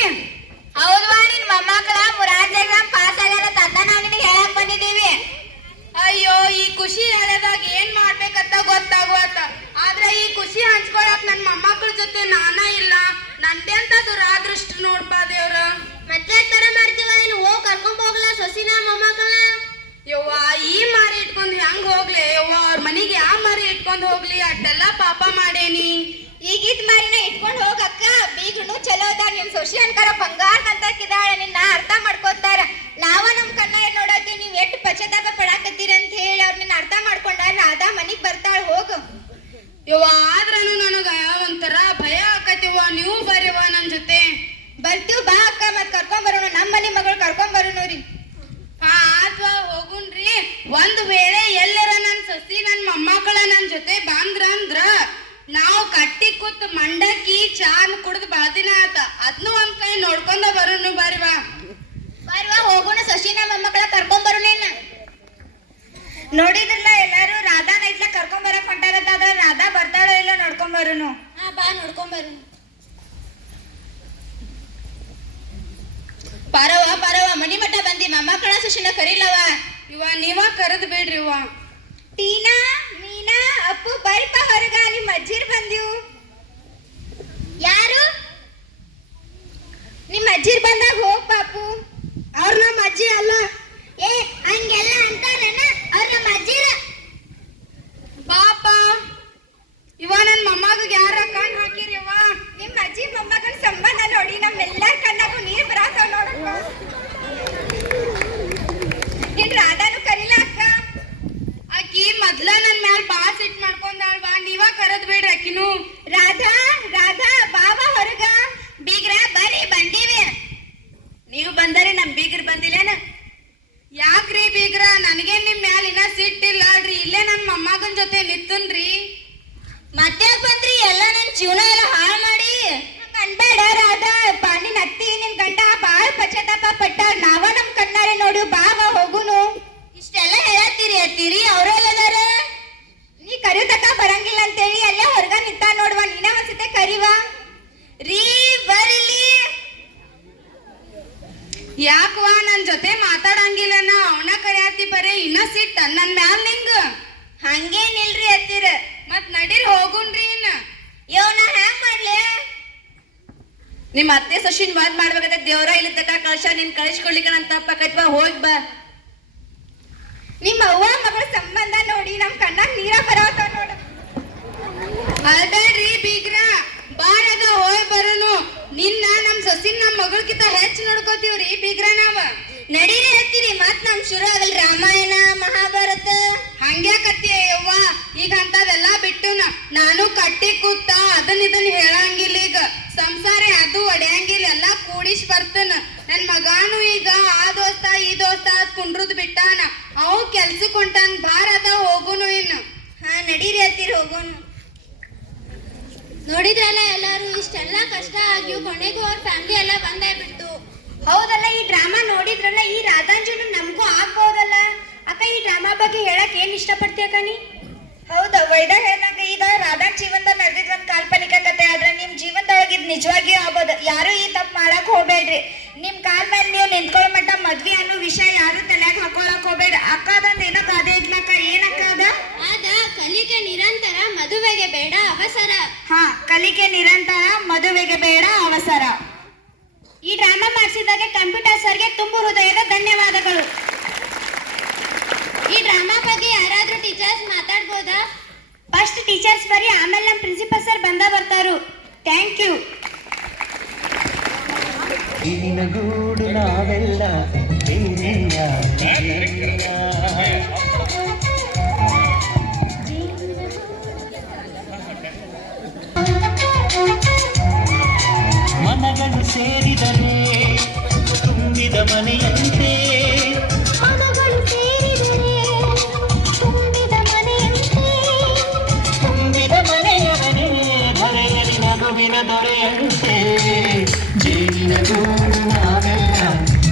ಹೌದ್ವಾ, ನಿನ್ ಮೊಮ್ಮಕ್ಳ ಮುರಾರ್ಜಿ ಎಕ್ಸಾಮ್ ಪಾಸ್ ಆಗ್ಯಾರ ಅಂತ ಅದ್ನ ನಾವ್ ನಿನಗೆ ಹೇಳಕ್ ಬಂದಿದೀವಿ. ಅಯ್ಯೋ ಈ ಖುಷಿ ಹೇಳದಾಗ ಏನ್ ಮಾಡ್ಬೇಕಂತ ಗೊತ್ತಾಗುವತ್ತ, ಆದ್ರೆ ಈ ಖುಷಿ ಹಂಚ್ಕೊಳಕ್ ನನ್ ಮೊಮ್ಮಕ್ಳ ಜೊತೆ ನಾನ ಇಲ್ಲ. ನಂದೆಂತ ದುರಾದೃಷ್ಟ ನೋಡ್ಪ ದೇವ್ರ. ಮತ್ತೆ ತರ ಮಾಡ್ತೀವ, ನೀನು ಹೋಗ್ ಕರ್ಕೊಂಡ್ ಹೋಗ್ಲಾ ಸೊಸಿನ ಮೊಮ್ಮಕ್ಳ? ಯವ್ವ ಈ ಮಾರಿ ಇಟ್ಕೊಂಡ್ ಹೆಂಗ್ ಹೋಗ್ಲಿ ಯವ್ವ, ಅವ್ರ ಮನಿಗೆ ಯಾವ ಮಾರಿ ಇಟ್ಕೊಂಡ್ ಹೋಗ್ಲಿ? ಅಟ್ಟೆಲ್ಲ ಪಾಪ ಮಾಡೇನಿ. ಈಗಿದ್ ಮಾರಿನ ಇಟ್ಕೊಂಡ್ ಹೋಗಕ್ಕ. ಬೀಗ್ನು ಚಲೋ ಅದಾರ, ನಿಮ್ ಸೊಸಿ ಅನ್ಕಾರ ಬಂಗಾರ ಕಂತಕ್ಕಿದಾಳ, ನಿನ್ನ ಅರ್ಥ ಮಾಡ್ಕೋತಾರ. ನಾವ ನಮ್ ಕಣ್ಣ ನೋಡತ್ತೀವಿ, ನೀವ್ ಎಷ್ಟ್ ಪಶ್ಚಾತ್ತಾಪ ಪಡಾಕತ್ತೀರ ಅಂತ ಹೇಳಿ ಅವ್ರ ನಿನ್ನ ಅರ್ಥ ಮಾಡ್ಕೊಂಡಾರ. ರಾಧಾ ಮನಿಗ್ ಬರ್ತಾಳ, ಹೋಗು. ಯವ್ವ ಆದ್ರೂ ನನಗ ಒಂಥರ ಭಯ ಆಕತಿವ್ವ, ನೀವು ಬರ್ರಿವ ನನ್ ಜೊತೆ. ಬರ್ತೀವ್ ಬಾ ಅಕ್ಕ, ಮತ್ ಕರ್ಕೊಂಡ್ ಬರೋಣ, ನಮ್ ಮನಿ ಮಗಳು ಕರ್ಕೊಂಡ್ ಬರೋಣ ರೀ. ಹಾ ಆತ್ವಾ ಹೋಗುನ್ರಿ. ಒಂದ್ ವೇಳೆ ಎಲ್ಲರ ನನ್ ಸಸಿ ನನ್ ಮೊಮ್ಮಕ್ಕಳ ನನ್ ಜೊತೆ ಬಂದ್ರ ಅಂದ್ರ ನಾವು ಕಟ್ಟಿ ಕೂತ್ ಮಂಡಕ್ಕಿ ಚಾನ್ ಕುಡ್ದು ಬಾಳ ದಿನ ಆತ, ಅದ್ನು ಒಂದ್ ಕೈ ನೋಡ್ಕೊಂಡ ಬರೋನು. ಬರ್ವಾ ಬರ್ವಾ ಹೋಗೋಣ, ಸೊಸಿನ ಮೊಮ್ಮಕ್ಕಳ ಕರ್ಕೊಂಡ್ ಬರೋಣ. ನೋಡಿದ್ರಲ್ಲ ಎಲ್ಲಾರು ರಾಧಾ ನೈಟ್ಲ ಕರ್ಕೊಂಡ್ ಬರಕ್ ಹೊಂಟಾರತ್ತ, ಅದ್ರ ರಾಧಾ ಬರ್ತಾಳೋ ಇಲ್ಲ ನೋಡ್ಕೊಂಡ್ ಬರೋನು. ಹಾ ಬಾ ನೋಡ್ಕೊಂಡ್ ಬರೋಣ. ಪರವ ಮನಿ ಮಠ ಬಂದಿ, ಮೊಮ್ಮಕ್ಕಳ ಸೊಸಿನ ಕರೀಲವ. ಇವ ನೀವ ಕರೆದ್ ಬಿಡ್ರಿ ಇವ. ಟೀನಾ, ಮೀನಾ, ಅಪ್ಪು ಬರಿಪ ಹೊರಗ, ನಿಮ್ ಅಜ್ಜಿರ್ ಬಂದಿವು. ಯಾರು? ನಿಮ್ ಅಜ್ಜಿರ್ ಬಂದಾಗ ಹೋಗ್ ಪಾಪು. ಅವ್ರ ನಮ್ಮ ಅಜ್ಜಿ ಅಲ್ಲ. ಏ ಹಂಗೆಲ್ಲ ಅಂತಾರನ, ಅವ್ರ ನಮ್ಮ ಅಜ್ಜಿರ. ಪಾಪ ಇವ ನನ್ ಮೊಮ್ಮಗ ಯಾರ ಕಣ್ ಹಾಕಿರಿ ಇವ? ನಿಮ್ ಅಜ್ಜಿ ಮೊಮ್ಮಗನ ಸಂಬಂಧ ನೋಡಿ ನಮ್ಮೆಲ್ಲರ ಕಣ್ಣಾಗೂ ನೀರ್ ಬರಾತಾವ ನೋಡಕ್ಕ. ನಿನ್ ರಾಧಾನು ಕರೀಲ ಅಕ್ಕ. ಆಕಿ ಮೊದ್ಲ ನನ್ ಮ್ಯಾಲ ಬಾಳ ಸಿಟ್ ಮಾಡ್ಕೊಂಡಾಳ್ವಾ, ನೀವ ಕರೆದ್ ಬಿಡ್ರಿ ಆಕಿನು. ರಾಧಾ, ರಾಧಾ ಬಾವ ಹೊರಗ. ಬೀಗ್ರ ಬರ್ರಿ, ಬಂದೀವಿ. ನೀವು ಬಂದರೆ ನಮ್ ಬೀಗ್ರ ಬಂದಿಲ್ಲೇನ? ಯಾಕ್ರಿ ಬೀಗ್ರ, ನನಗೆ ನಿಮ್ ಮ್ಯಾಲ ಇನ್ನ ಸಿಟ್ಟಿಲ್ಲ ಅಲ್ರಿ, ಇಲ್ಲೇ ನನ್ ಮೊಮ್ಮಗನ್ ಜೊತೆ ನಿತ್ತನ್ರಿ. ಮತ್ತೆ ಬಂದ್ರಿ, ಎಲ್ಲ ನನ್ ಜೀವನ ಎಲ್ಲ ಹಾಳು ಮಾಡಿ. ಅನ್ಬೇಡ ರಾಧಾ, ಪಾನಿ ನತ್ತಿ ನಿನ್ ಗಂಡ ಬಾಳ ಪಶ್ಚಾತ್ತಾಪ ಪಟ್ಟಾರ. ನಾವ ನಮ್ ಕಣ್ಣಾರೆ ನೋಡಿ ಬಾವ ಹೋಗುನು. ಇಷ್ಟೆಲ್ಲ ಹೇಳತ್ತೀರಿ ಅತ್ತೀರಿ, ಅವ್ರೆಲ್ಲದಾರ? ನೀ ಕರಿತಕ್ಕ ಬರಂಗಿಲ್ಲ ಅಂತೇಳಿ ಅಲ್ಲೇ ಹೊರಗ ನಿಂತ ನೋಡ್ವಾ, ನೀನ ಒಂದ್ಸತೆ ಕರಿವಾ. ರೀ ಬರಿಲಿ. ಯಾಕವಾ ನನ್ ಜೊತೆ ಮಾತಾಡಂಗಿಲ್ಲನ? ಅವನ ಕರಿಯಾತಿ ಬರೇ ಇನ್ನ ಸಿಟ್ಟ ನನ್ ಮ್ಯಾಲ ನಿಂಗ? ಹಂಗೇನಿಲ್ರಿ ಅತ್ತೀರ. ಮತ್ ನಡೀರಿ ಹೋಗುನ್ರಿ ಇನ್ನ. ನಾ ಹ್ಯಾಂಗ್ ಮಾಡ್ಲಿ? ನಿಮ್ ಅತ್ತೆ ಸೊಸಿನ್ ಮದ್ ಮಾಡ್ಬೇಕಾದ್ರೆ ದೇವ್ರ ಇಲ್ಲಿ ತಕ ಕಳ್ಸ, ನಿನ್ ಕಳಿಸ್ಕೊಡ್ಲಿಕ್ಕ ನನ್ ತಪ್ಪಾಕೈತ್ವಾ, ಹೋಗ್ ಬಾ. ನಿಮ್ಮ ಅವ್ವ ಮಗಳ ಸಂಬಂಧ ನೋಡಿ ನಮ್ ಕಣ್ಣಾಗ ನೀರ ಬರತಾವ ನೋಡ. ಅಲ್ಬೇಡ್ರಿ ಬೀಗ್ರ, ಬಾರದ ಹೋಯ್ ಬರುನು. ನಿನ್ನ ನಮ್ ಸೊಸಿನ್ ನಮ್ ಮಗಳಕಿಂತ ಹೆಚ್ಚು ನೋಡ್ಕೋತೀವ್ರಿ ಬೀಗ್ರ ನಾವ. ನಡೀರಿ ಹತ್ತಿರಿ ಮತ್ ನಮ್ ಶುರು ಆಗಲ್ ರಾಮಾಯಣ ಮಹಾಭಾರತ. ಹಂಗ್ಯಾಕತ್ತಿ ಯವ್ವ, ಈಗ ಅಂತದೆಲ್ಲಾ ಬಿಟ್ಟುನ. ನಾನು ಕಟ್ಟಿ ಕೂತ ಇದನ್ನ ಹೇಳಂಗಿಲ್ಲ. ಈಗ ಸಂಸಾರ ಅದು ಒಡೆಯಂಗಿಲ್ಲ, ಎಲ್ಲಾ ಕೂಡಿಸ್ ಬರ್ತನ. ನನ್ ಮಗಾನು ಈಗ ಆ ದೋಸ್ತ ಈ ದೋಸ್ತ ಅದ್ ಕುಂಡ್ರದ್ ಬಿಟ್ಟಾನ. ಅವ್ ಕೆಲ್ಸಕ್ ಹೊಂಟಾನ್, ಬಾರದ ಹೋಗುನು ಇನ್ನು. ಹಾ ನಡೀರಿ ಹತ್ತಿರಿ ಹೋಗೋಣ. ನೋಡಿದ್ರಲ್ಲ ಎಲ್ಲಾರು, ಇಷ್ಟೆಲ್ಲ ಕಷ್ಟ ಆಗ್ಯೂ ಕೊನೆಗೂ ಅವ್ರ ಫ್ಯಾಮಿಲಿ ಎಲ್ಲ ಬಂದೇ ಬಿಟ್ಟು. ಹೌದಲ್ಲ, ಈ ಡ್ರಾಮಾ ನೋಡಿದ್ರಲ್ಲ, ಈ ರಾಧಾಂಜನು ನಮಗೂ ಆಗ್ಬೋದಲ್ಲ. ಅಕ್ಕ, ಈ ಡ್ರಾಮಾ ಬಗ್ಗೆ ಹೇಳಕ್ ಏನ್ ಇಷ್ಟಪಡ್ತೀಯ ಕಣಿ? ಹೌದಾ, ವೈದ ಹೇಳ್ದಂಗ ಈಗ ರಾಧಾನ್ ಜೀವನದಲ್ಲಿ ನಡೆದಿದ್ ಒಂದ್ ಕಾಲ್ಪನಿಕ ಕತೆ ಆದ್ರೆ ನಿಮ್ ಜೀವನದೊಳಗೆ ಇದು ನಿಜವಾಗಿಯೂ ಆಗ್ಬೋದು. ಯಾರು ಈ ತಪ್ಪು ಮಾಡಕ್ ಹೋಗ್ಬೇಡ್ರಿ. ನಿಮ್ ಕಾಲ್ ಮೇಲೆ ನೀವು ನಿಂತ್ಕೊಳ್ಳೋ ಮಟ್ಟ ಮದ್ವೆ ಅನ್ನೋ ವಿಷಯ ಯಾರು ತಲೆಯಾಗ ಹಾಕೊಳಕ್ ಹೋಗ್ಬೇಡ್ರಿ. ಅಕ್ಕ ಅದಂದ ಏನೋ ಗಾದೆ ಇದ್ಲಕ್ಕ, ಏನಕ್ಕ ಅದ ಕಲಿಕೆ ನಿರಂತರ, ಮದುವೆಗೆ ಬೇಡ ಅವಸರ. ಹಾ, ಕಲಿಕೆ ನಿರಂತರ, ಮದುವೆಗೆ ಬೇಡ ಅವಸರ. ಈ ಡ್ರಾಮಾ ಮಾಡಿಸಿದಾಗ ಕಂಪ್ಯೂಟರ್ ಸರ್ಗೆ ತುಂಬು ಹೃದಯದ ಧನ್ಯವಾದಗಳು. ಈ ಡ್ರಾಮಾ ಬಗ್ಗೆ ಯಾರಾದ್ರೂ ಟೀಚರ್ಸ್ ಮಾತಾಡ್ಬೋದಾ? ಫಸ್ಟ್ ಟೀಚರ್ಸ್ ಬರೀ, ಆಮೇಲೆ ನಮ್ಮ ಪ್ರಿನ್ಸಿಪಲ್ ಸರ್ ಬರ್ತಾರು. Thank you. ಗೂಡು ನಾವೆಲ್ಲ ಮನಗಳು ಸೇರಿದರೆ ತುಂಬಿದ ಮನೆಯಂತೆ, ಮನಗಳು ಸೇರಿದರೆ ತುಂಬಿದ ಮನೆಯಂತೆ, ತುಂಬಿದ ಮನೆಯವನೇ ಧರೆಯಲಿ ನಗುವಿನ ದೊರೆಯಂತೆ. ಜೇನಿನ